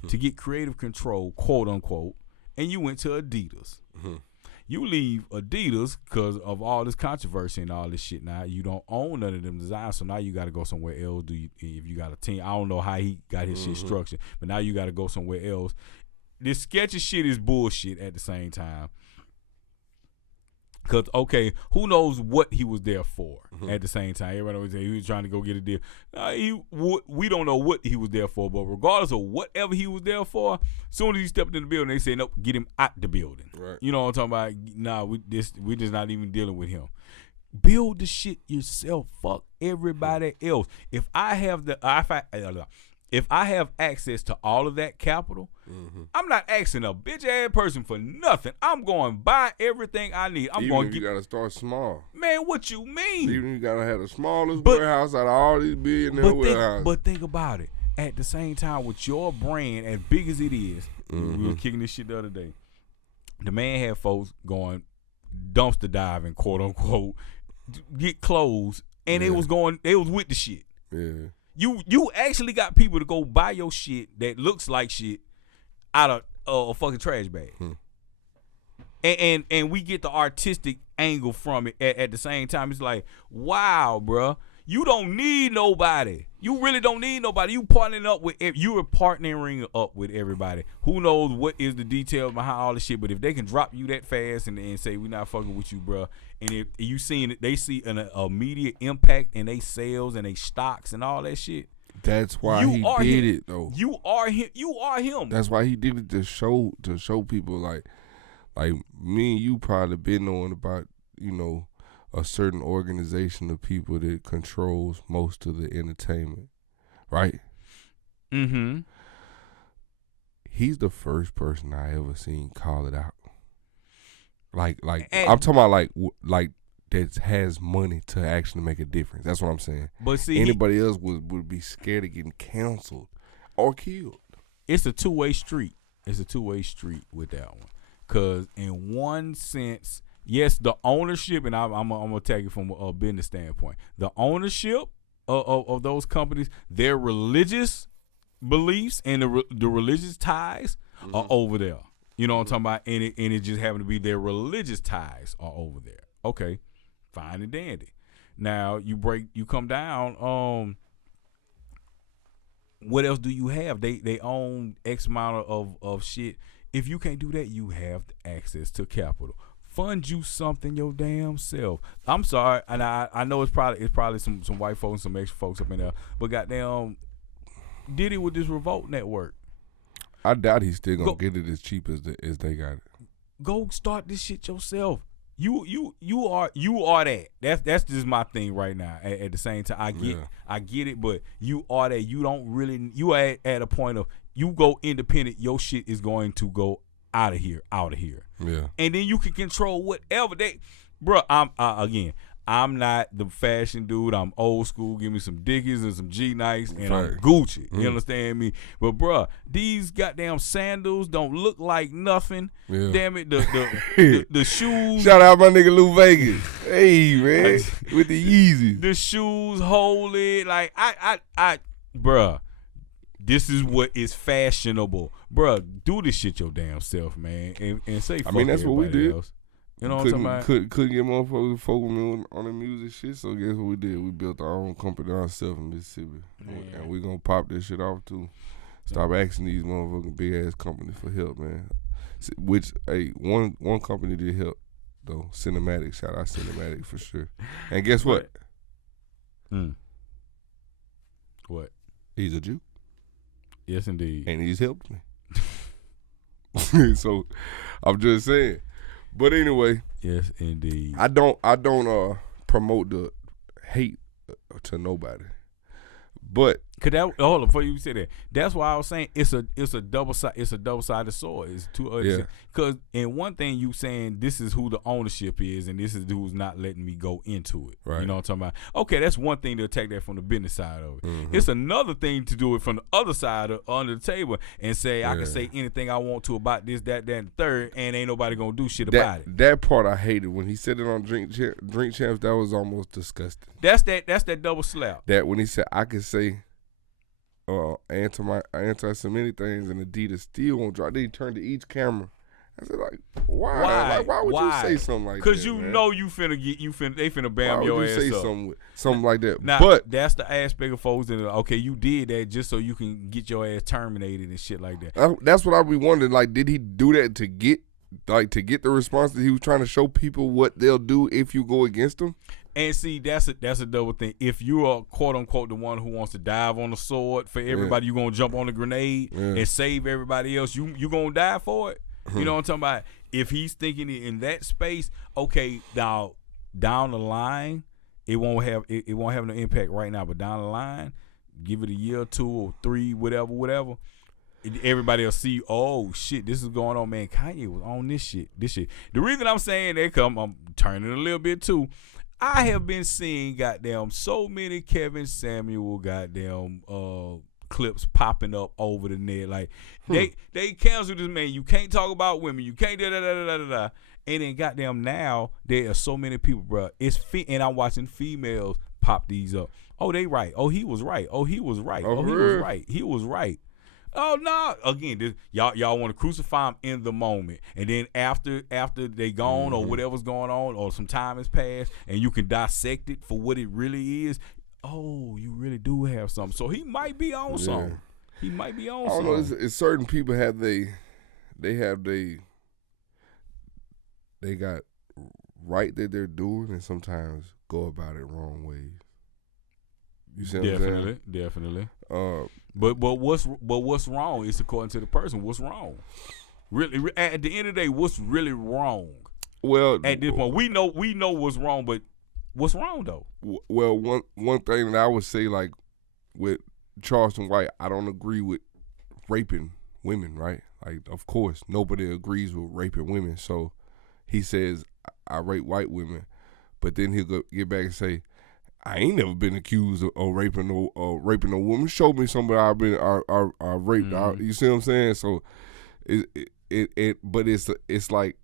to get creative control, quote unquote, and you went to Adidas. Mm-hmm. You leave Adidas because of all this controversy and all this shit. Now you don't own none of them designs, so now you got to go somewhere else. If you got a team, I don't know how he got his shit structured, but now you got to go somewhere else. This sketchy shit is bullshit at the same time. Because, okay, who knows what he was there for at the same time. Everybody always say he was trying to go get a deal. We don't know what he was there for, but regardless of whatever he was there for, as soon as he stepped in the building, they say, nope, get him out the building. Right. You know what I'm talking about? Nah, we just not even dealing with him. Build the shit yourself. Fuck everybody else. If I have access to all of that capital, I'm not asking a bitch ass person for nothing. I'm going to buy everything I need. You gotta start small. Man, what you mean? Even you gotta have the smallest warehouse out of all these billionaire warehouses. But think about it. At the same time, with your brand as big as it is, we were kicking this shit the other day. The man had folks going dumpster diving, quote unquote, get clothes, and they was with the shit. Yeah. You actually got people to go buy your shit that looks like shit out of a fucking trash bag. And we get the artistic angle from it at the same time. It's like, wow, bruh, you don't need nobody. You really don't need nobody. You are partnering up with everybody. Who knows what is the details behind all this shit, but if they can drop you that fast and say we not fucking with you, bruh, and if you seen it, they see an immediate impact in they sales and they stocks and all that shit. That's why he did it, though. You are him. You are him. That's why he did it to show people like me and you probably been knowing about, you know, a certain organization of people that controls most of the entertainment, right? Mm-hmm. He's the first person I ever seen call it out. Like I'm talking about like that has money to actually make a difference. That's what I'm saying. But see, anybody else would be scared of getting canceled or killed. It's a two-way street. It's a two-way street with that one. Because in one sense, yes, the ownership, and I'm gonna take it from a business standpoint. The ownership of those companies, their religious beliefs and the religious ties are over there. You know what I'm talking about? And it just happened to be their religious ties are over there. Okay, fine and dandy. Now you come down. What else do you have? They own X amount of shit. If you can't do that, you have access to capital. Fund you something your damn self. I'm sorry, and I know it's probably some white folks and some extra folks up in there, but goddamn, did it with this Revolt Network. I doubt he's still gonna get it as cheap as they got it. Go start this shit yourself. You are that. That's just my thing right now. At the same time, I get it, but you are that. You don't really. You are at a point of you go independent. Your shit is going to go out of here. Yeah. And then you can control whatever they, bro. I'm not the fashion dude. I'm old school. Give me some Dickies and some G-Nikes and I'm Gucci. You understand me? But bro, these goddamn sandals don't look like nothing. Yeah. Damn it, the shoes. Shout out my nigga Lou Vegas. Hey man, with the Yeezys. The shoes hold it like I bruh. This is what is fashionable, bruh. Do this shit your damn self, man, and say. Fuck that's what we did. Else. You know what I'm talking about? Couldn't get motherfuckers to focus on the music shit. So guess what we did? We built our own company ourselves in Mississippi, and we gonna pop this shit off too. Stop asking these motherfucking big ass companies for help, man. Which one company did help though. Cinematic, shout out Cinematic for sure. And guess what? What? He's a Jew. Yes, indeed. And he's helped me. So I'm just saying. But anyway, yes, indeed. I don't promote the hate to nobody. But hold on before you say that. That's why I was saying it's a double-sided sword. It's two other because in one thing you saying this is who the ownership is and this is who's not letting me go into it. Right. You know what I'm talking about? Okay, that's one thing to attack that from the business side of it. Mm-hmm. It's another thing to do it from the other side under the table and say I can say anything I want to about this, that, and the third, and ain't nobody gonna do shit about it. That part I hated when he said it on Drink Champs. That was almost disgusting. That's that double slap. That when he said I could say anti-Semitic things and Adidas still won't drop. They turned to each camera. I said like, why? Like, why would you say something like that? Because you know they finna bam your ass up. Why would you say something like that? Now, but that's the aspect of folks that okay, you did that just so you can get your ass terminated and shit like that. That's what I be wondering. Like, did he do that to get the response that he was trying to show people what they'll do if you go against them? And see, that's a double thing. If you are quote unquote the one who wants to dive on the sword for everybody, you gonna jump on the grenade and save everybody else. You gonna die for it. You know what I'm talking about? If he's thinking in that space, okay, now down the line, it won't have no impact right now. But down the line, give it a year or 2 or 3, whatever. Everybody will see, oh shit, this is going on, man. Kanye was on this shit. The reason I'm saying that, I'm turning a little bit too. I have been seeing goddamn so many Kevin Samuel goddamn clips popping up over the net. Like they canceled this man. You can't talk about women. You can't da. And then goddamn now there are so many people, bro. And I'm watching females pop these up. Oh, they right. Oh, he was right. Oh, he was right. Oh, he was right. He was right. Oh no! Again, y'all want to crucify him in the moment, and then after they gone or whatever's going on, or some time has passed, and you can dissect it for what it really is. Oh, you really do have something. So he might be on something. He might be on something. I don't know. It's certain people have they got right that they're doing, and sometimes go about it wrong ways. You see what I'm saying? Definitely. But what's wrong? It's according to the person. What's wrong? Really, at the end of the day, what's really wrong? Well, at this point, we know what's wrong, but what's wrong though? Well, one thing that I would say, like with Charleston White, I don't agree with raping women. Right? Like, of course, nobody agrees with raping women. So he says I rape white women, but then he'll get back and say, I ain't never been accused of raping no woman. Show me somebody I've been raped. You see what I'm saying? So it's like,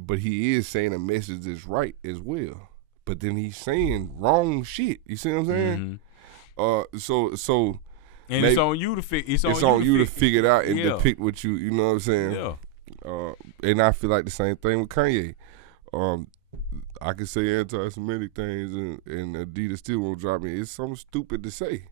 but he is saying a message that's right as well. But then he's saying wrong shit. You see what I'm saying? So and maybe, it's on you to figure. It's on you to figure it out and depict what you. You know what I'm saying? Yeah. And I feel like the same thing with Kanye. I can say anti-Semitic things and Adidas still won't drop me. It's something stupid to say.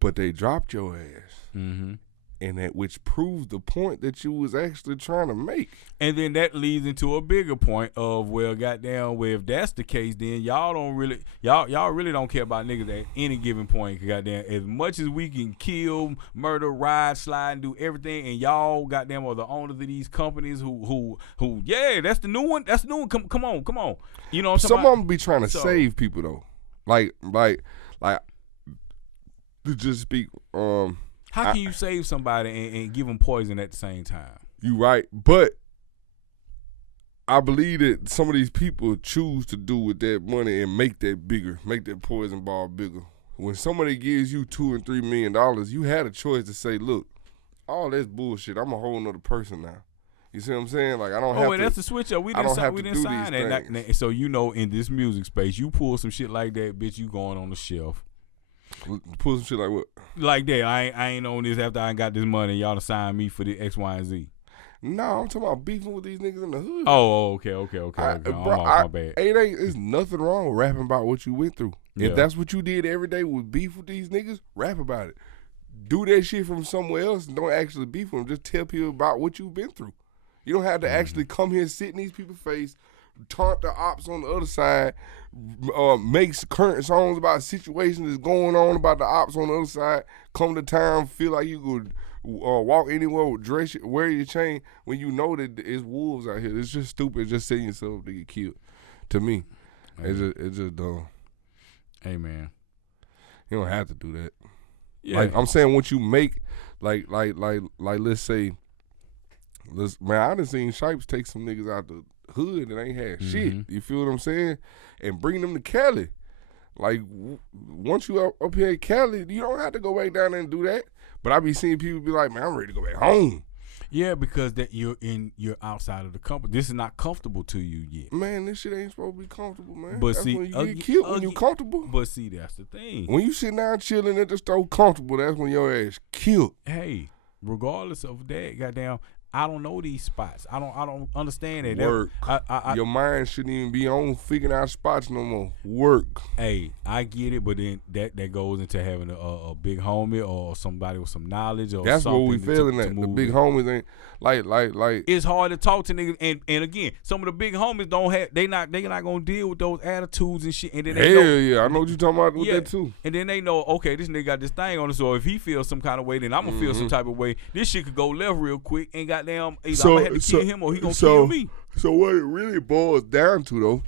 But they dropped your ass. Mm-hmm. And that which proves the point that you was actually trying to make. And then that leads into a bigger point of, well, goddamn, well, if that's the case, then y'all really don't care about niggas at any given point. Goddamn, as much as we can kill, murder, ride, slide, and do everything, and y'all goddamn are the owners of these companies who yeah, that's the new one. That's the new one. Come on. You know what I'm saying? Some of them be trying to save people though. Like to just speak. How can you save somebody and give them poison at the same time? You right, but I believe that some of these people choose to do with that money and make that bigger, make that poison ball bigger. When somebody gives you $2 and $3 million, you had a choice to say, "Look, all that's bullshit. I'm a whole nother person now." You see what I'm saying? Like I don't have to. Oh, that's the switch up. We didn't sign that. So you know, in this music space, you pull some shit like that, bitch, you going on the shelf. Pull some shit like what? Like that. I ain't on this after I got this money. Y'all to sign me for the X, Y, and Z. No, I'm talking about beefing with these niggas in the hood. Oh, okay. Bro, My bad. It's nothing wrong with rapping about what you went through. Yeah. If that's what you did every day was beef with these niggas, rap about it. Do that shit from somewhere else and don't actually beef with them. Just tell people about what you've been through. You don't have to actually come here, sit in these people's face, taunt the ops on the other side, make current songs about situations that's going on about the ops on the other side, come to town, feel like you could walk anywhere with wear your chain when you know that it's wolves out here. It's just stupid just setting yourself to get killed. To me, it's just dumb. Hey, man. You don't have to do that. Yeah. Like I'm saying, what you make, like let's say, man, I done seen Shipes take some niggas out the hood that ain't had shit. You feel what I'm saying? And bring them to Cali. Like once you up here at Cali, you don't have to go back down there and do that. But I be seeing people be like, man, I'm ready to go back home. Yeah, because that you're outside of the company. This is not comfortable to you yet. Man, this shit ain't supposed to be comfortable, man. But that's see, when you get killed when you comfortable. But see, that's the thing. When you sit down chilling at the store comfortable, that's when your ass killed. Hey, regardless of that, goddamn, I don't know these spots. I don't understand that. Work. Your mind shouldn't even be on figuring out spots no more. Work. Hey, I get it, but then that goes into having a big homie or somebody with some knowledge or that's something. That's what we feeling at. The big homies ain't like. It's hard to talk to niggas, and again, some of the big homies don't have. They not gonna deal with those attitudes and shit. And then they yeah, I know what you talking about with that too. And then they know, okay, this nigga got this thing on it, so if he feels some kind of way, then I'm gonna feel some type of way. This shit could go left real quick, and goddamn, either I'm gonna have to kill him or he gonna kill me. So what it really boils down to though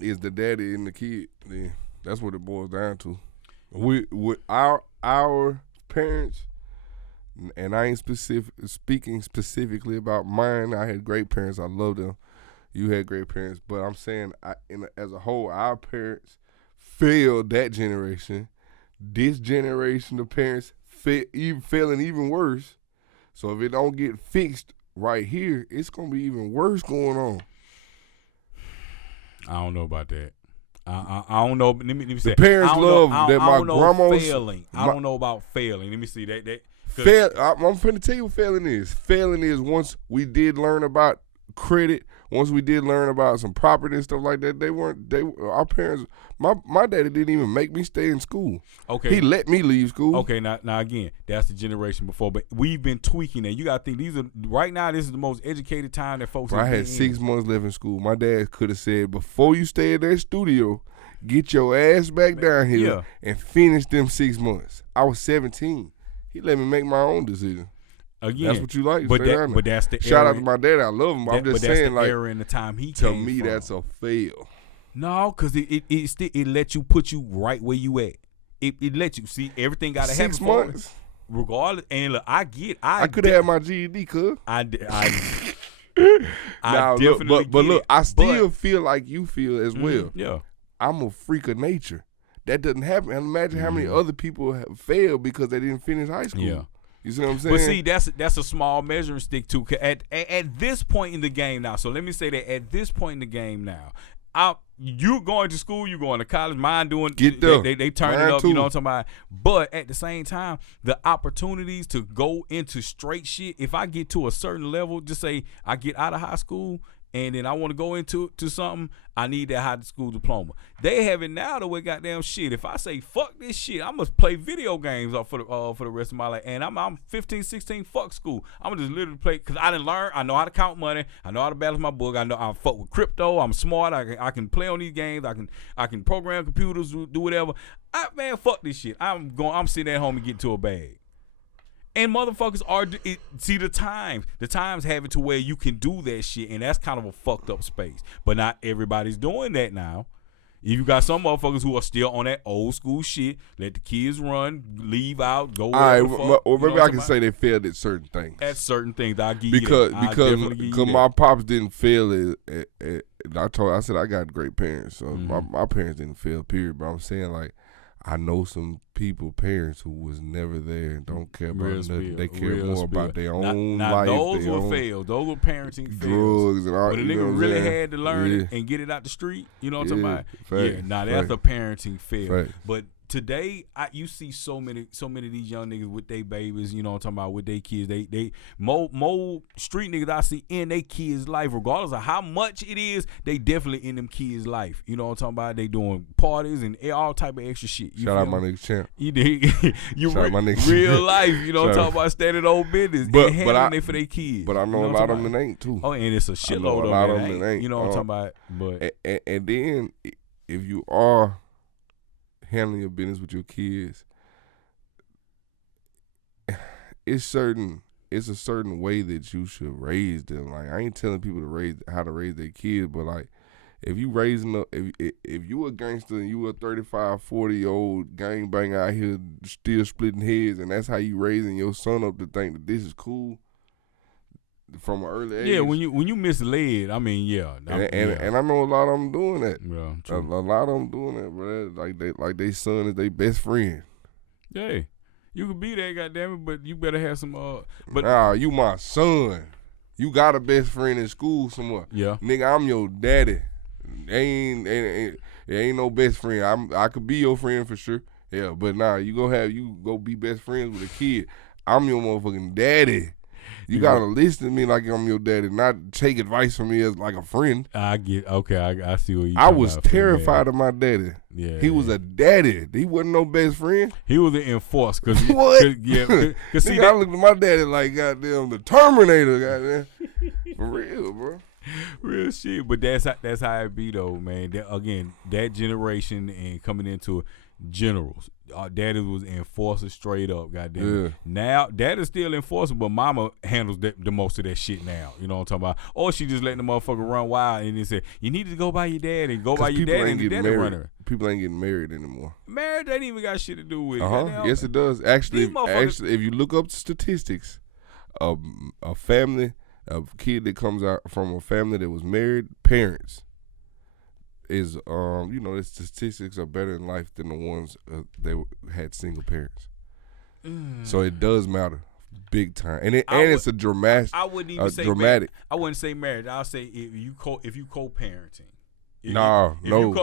is the daddy and the kid. Yeah, that's what it boils down to. With our parents, and I ain't speaking specifically about mine. I had great parents. I love them. You had great parents, but I'm saying as a whole, our parents failed that generation. This generation of parents failing even worse. So if it don't get fixed right here, it's gonna be even worse going on. I don't know about that. I don't know. Let me say. The parents love that my grandma's failing. I don't know about failing. Let me see that. I'm finna tell you what failing is. Failing is once we did learn about credit, once we did learn about some property and stuff like that, our parents, my daddy didn't even make me stay in school. Okay. He let me leave school. Okay, now again, that's the generation before, but we've been tweaking that. You gotta think this is the most educated time that folks have I had 6 months left in school. My dad could have said, before you stay at that studio, get your ass back down here and finish them 6 months. I was 17. He let me make my own decision. Again, that's what you like. But that's the shout out to my dad. I love him. I'm just saying, like, era in the time he to came me, from. that's a fail. No, because it let you put you right where you at. It let you see everything got to happen. 6 months, regardless. And look, I could have had my GED, cuz. I definitely. Look, but look, I still feel like you feel as well. Yeah, I'm a freak of nature. That doesn't happen. And imagine how many other people have failed because they didn't finish high school. Yeah. You see what I'm saying? But see, that's a small measuring stick too. At this point in the game now, so let me say that at this point in the game now, you going to school, you going to college, mine doing they turn it up, too. You know what I'm talking about? But at the same time, the opportunities to go into straight shit, if I get to a certain level, just say I get out of high school and then I want to go into something, I need that high school diploma. They have it now the way goddamn shit. If I say fuck this shit, I'm gonna play video games for the rest of my life. And I'm 15, 16, fuck school. I'm gonna just literally play because I didn't learn. I know how to count money. I know how to balance my book. I know I fuck with crypto. I'm smart. I can play on these games. I can program computers, do whatever. Man, fuck this shit. I'm sitting at home and getting to a bag. And motherfuckers see the times have it to where you can do that shit, and that's kind of a fucked up space. But not everybody's doing that now. You got some motherfuckers who are still on that old school shit. Let the kids run, leave out, go. All right, or maybe I can say they failed at certain things. At certain things, I give because you my pops didn't fail. I said I got great parents, so my parents didn't fail. Period. But I'm saying, like, I know some parents who was never there and don't care about nothing. They care more about their own life. Those were failed. Those were parenting drugs fails. and all. When a nigga really had to learn it and get it out the street, you know what I'm talking about? Fact. Yeah, that's a parenting fail. Fact. But today, you see so many of these young niggas with their babies, you know what I'm talking about, with their kids. They more street niggas I see in their kids' life, regardless of how much it is, they definitely in them kids' life. You know what I'm talking about? They doing parties and all type of extra shit. Shout out my nigga Champ. You Shout out my nigga real life, you know what I'm talking about, standing old business and handling it for their kids. But I know a lot of them that ain't too. Oh, and it's a shitload of them that ain't. You know what I'm talking about? But and then if you are handling your business with your kids, it's a certain way that you should raise them. Like, I ain't telling people how to raise their kids, but like, if you raising up, if you a gangster and you a 35, 40-year-old gangbanger out here still splitting heads, and that's how you raising your son up to think that this is cool from an early age. Yeah, when you misled, I mean, and I know a lot of them doing that. Yeah, a lot of them doing that, bro. Like they son is their best friend. Yeah, you could be that, goddammit, but you better have some. But nah, you my son. You got a best friend in school somewhere. Yeah, nigga, I'm your daddy. Ain't no best friend. I could be your friend for sure. Yeah, but nah, you go be best friends with a kid. I'm your motherfucking daddy. You gotta listen to me like I'm your daddy, not take advice from me as like a friend. I see what you. I was terrified of my daddy. Yeah, he was a daddy. He wasn't no best friend. He was an enforcer. What? Cause see, I looked at my daddy like goddamn the Terminator. Goddamn, for real, bro. Real shit. But that's how it be though, man. That generation and coming into generals. Our daddy was enforcer straight up, goddamn. Yeah. Now, daddy's still enforcer, but mama handles the most of that shit now. You know what I'm talking about? Or she just letting the motherfucker run wild and then say, you need to go by your dad and go by your dad and the daddy runner. People ain't getting married anymore. Marriage ain't even got shit to do with it. Yes, it does. Actually, if you look up statistics, a kid that comes out from a family that was married, parents, is the statistics are better in life than the ones that had single parents. So it does matter big time, and it's a dramatic. I wouldn't even say dramatic. I wouldn't say marriage. I'll say if you co-parenting. No.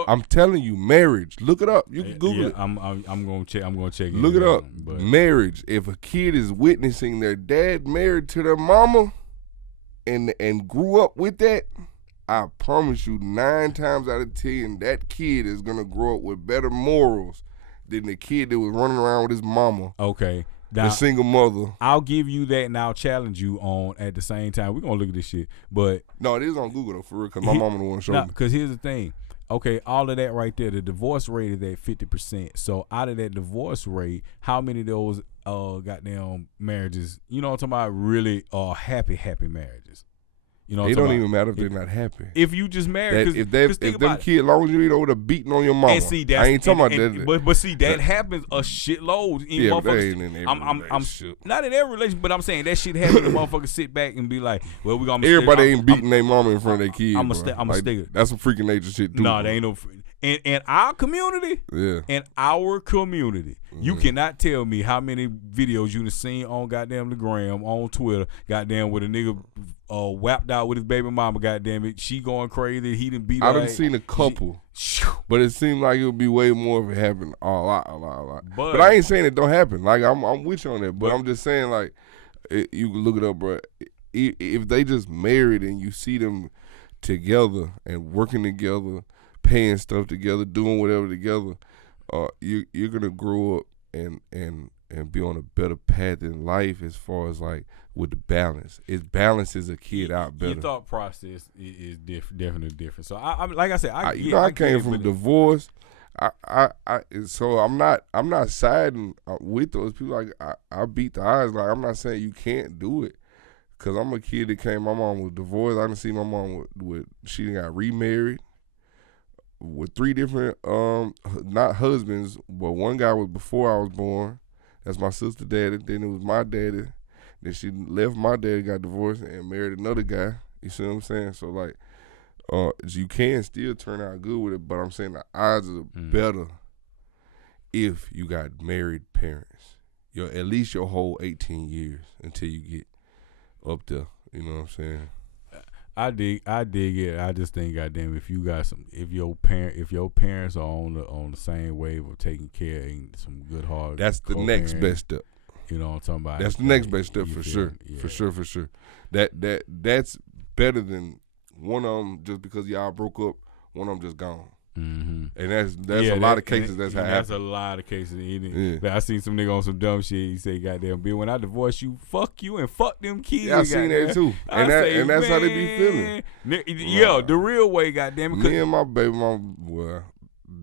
I'm telling you, marriage. Look it up. You can Google it. I'm gonna check. I'm gonna check. Look it up. Marriage. If a kid is witnessing their dad married to their mama, and grew up with that, I promise you, 9 times out of 10, that kid is gonna grow up with better morals than the kid that was running around with his mama. Okay. Now, the single mother. I'll give you that, and I'll challenge you on at the same time. We're gonna look at this shit, but no, it is on Google though, for real, because my mama the one showed me. Because here's the thing. Okay, all of that right there, the divorce rate is at 50%. So out of that divorce rate, how many of those goddamn marriages, you know what I'm talking about, really are happy marriages? You know, it don't even matter if they're not happy. If you just married, if them kids, as long as you over there beating on your mama, and see, I ain't talking about that. But see, that happens a shitload. Yeah, but that ain't in every relationship. I'm not in every relationship, but I'm saying that shit happens. The motherfuckers sit back and be like, "Well, we gonna." Everybody ain't beating their mama in front of their kids. I'm a sticker. That's some freaking nature shit too. No, they ain't no. In our community, you cannot tell me how many videos you done seen on goddamn the gram, on Twitter, goddamn, with a nigga whapped out with his baby mama, goddamn it, she going crazy, he done beat her. I done seen a couple, but it seemed like it would be way more if it happened a lot. But I ain't saying it don't happen. Like, I'm with you on that, but I'm just saying, like, you can look it up, bro. If they just married and you see them together and working together, paying stuff together, doing whatever together, you're gonna grow up and be on a better path in life as far as like with the balance. It balances a kid out better. Your thought process is definitely different. So I like I said, I came from divorce. So I'm not siding with those people. Like I beat the odds. Like, I'm not saying you can't do it, cause I'm a kid that came. My mom was divorced. I didn't see my mom with she got remarried with 3 different not husbands, but one guy was before I was born. That's my sister's daddy. Then it was my daddy. Then she left my daddy, got divorced, and married another guy. You see what I'm saying? So like, you can still turn out good with it, but I'm saying the odds are better if you got married parents. At least your whole 18 years until you get up there. You know what I'm saying? I dig it. I just think, goddamn, if your parents are on the same wave of taking care and some good hard, that's the next best step. You know what I'm talking about? That's the next best step for sure. Yeah. For sure. That's better than one of them just because y'all broke up. One of them just gone. Mm-hmm. And that's a lot of cases that's happening. That's a lot of cases. I seen some nigga on some dumb shit. He say, "Goddamn, Bill, when I divorce you, fuck you and fuck them kids." Yeah, I seen that too. And that's how they be feeling. Yeah, the real way, goddamn. Me and my baby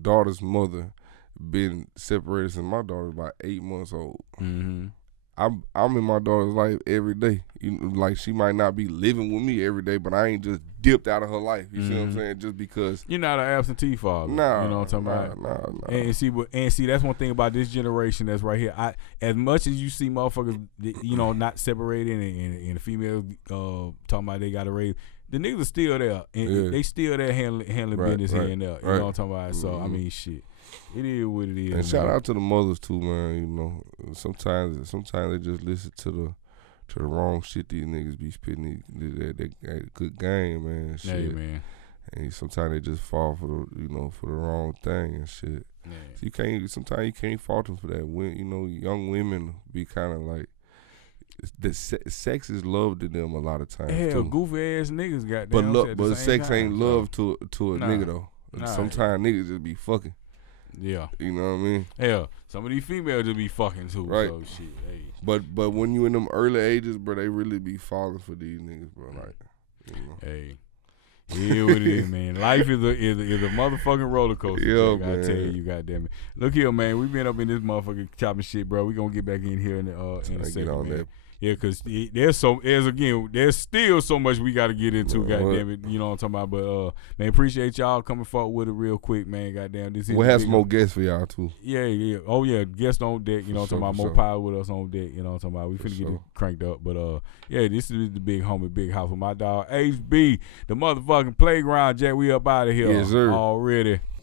daughter's mother been separated since my daughter's about 8 months old. Mm-hmm. I'm in my daughter's life every day. Like she might not be living with me every day, but I ain't just dipped out of her life. You see what I'm saying? Just because you're not an absentee father. Nah, you know what I'm talking about? Nah. And see, that's one thing about this generation that's right here. As much as you see motherfuckers, not separated and the females talking about they got to raise, the niggas are still there and they still there handling business here and there. You know what I'm talking about? So I mean, shit. It is what it is. And shout out to the mothers too, man. Sometimes they just listen to the wrong shit these niggas be spitting. They got a good game, man. Shit. Yeah, man. And sometimes they just fall for the wrong thing and shit. Yeah. So sometimes you can't fault them for that. Young women be kind of like the sex is love to them a lot of times. Hell, too. goofy ass niggas got that. But sex ain't love to a nigga though. Nah. Sometimes niggas just be fucking. Yeah. You know what I mean? Hell, some of these females just be fucking too. Right. So shit, hey. But when you in them early ages, bro, they really be falling for these niggas, bro. Like, Hey. Yeah, what it is, man. Life is a motherfucking roller coaster. Yeah, man. I tell you, goddamn it. Look here, man. We been up in this motherfucking chopping shit, bro. We gonna get back in here in a second, man. That. Yeah, because there's still so much we got to get into, goddamn it. You know what I'm talking about? But, man, appreciate y'all coming forward with it real quick, man. Goddamn. We'll have some more guests for y'all, too. Yeah. Oh, yeah. Guests on deck. You know what I'm talking about? More power with us on deck. You know what I'm talking about? We finna get it cranked up. But, yeah, this is the big homie, big house with my dog, HB, the motherfucking playground, Jack. We up out of here. Yes, sir. Already.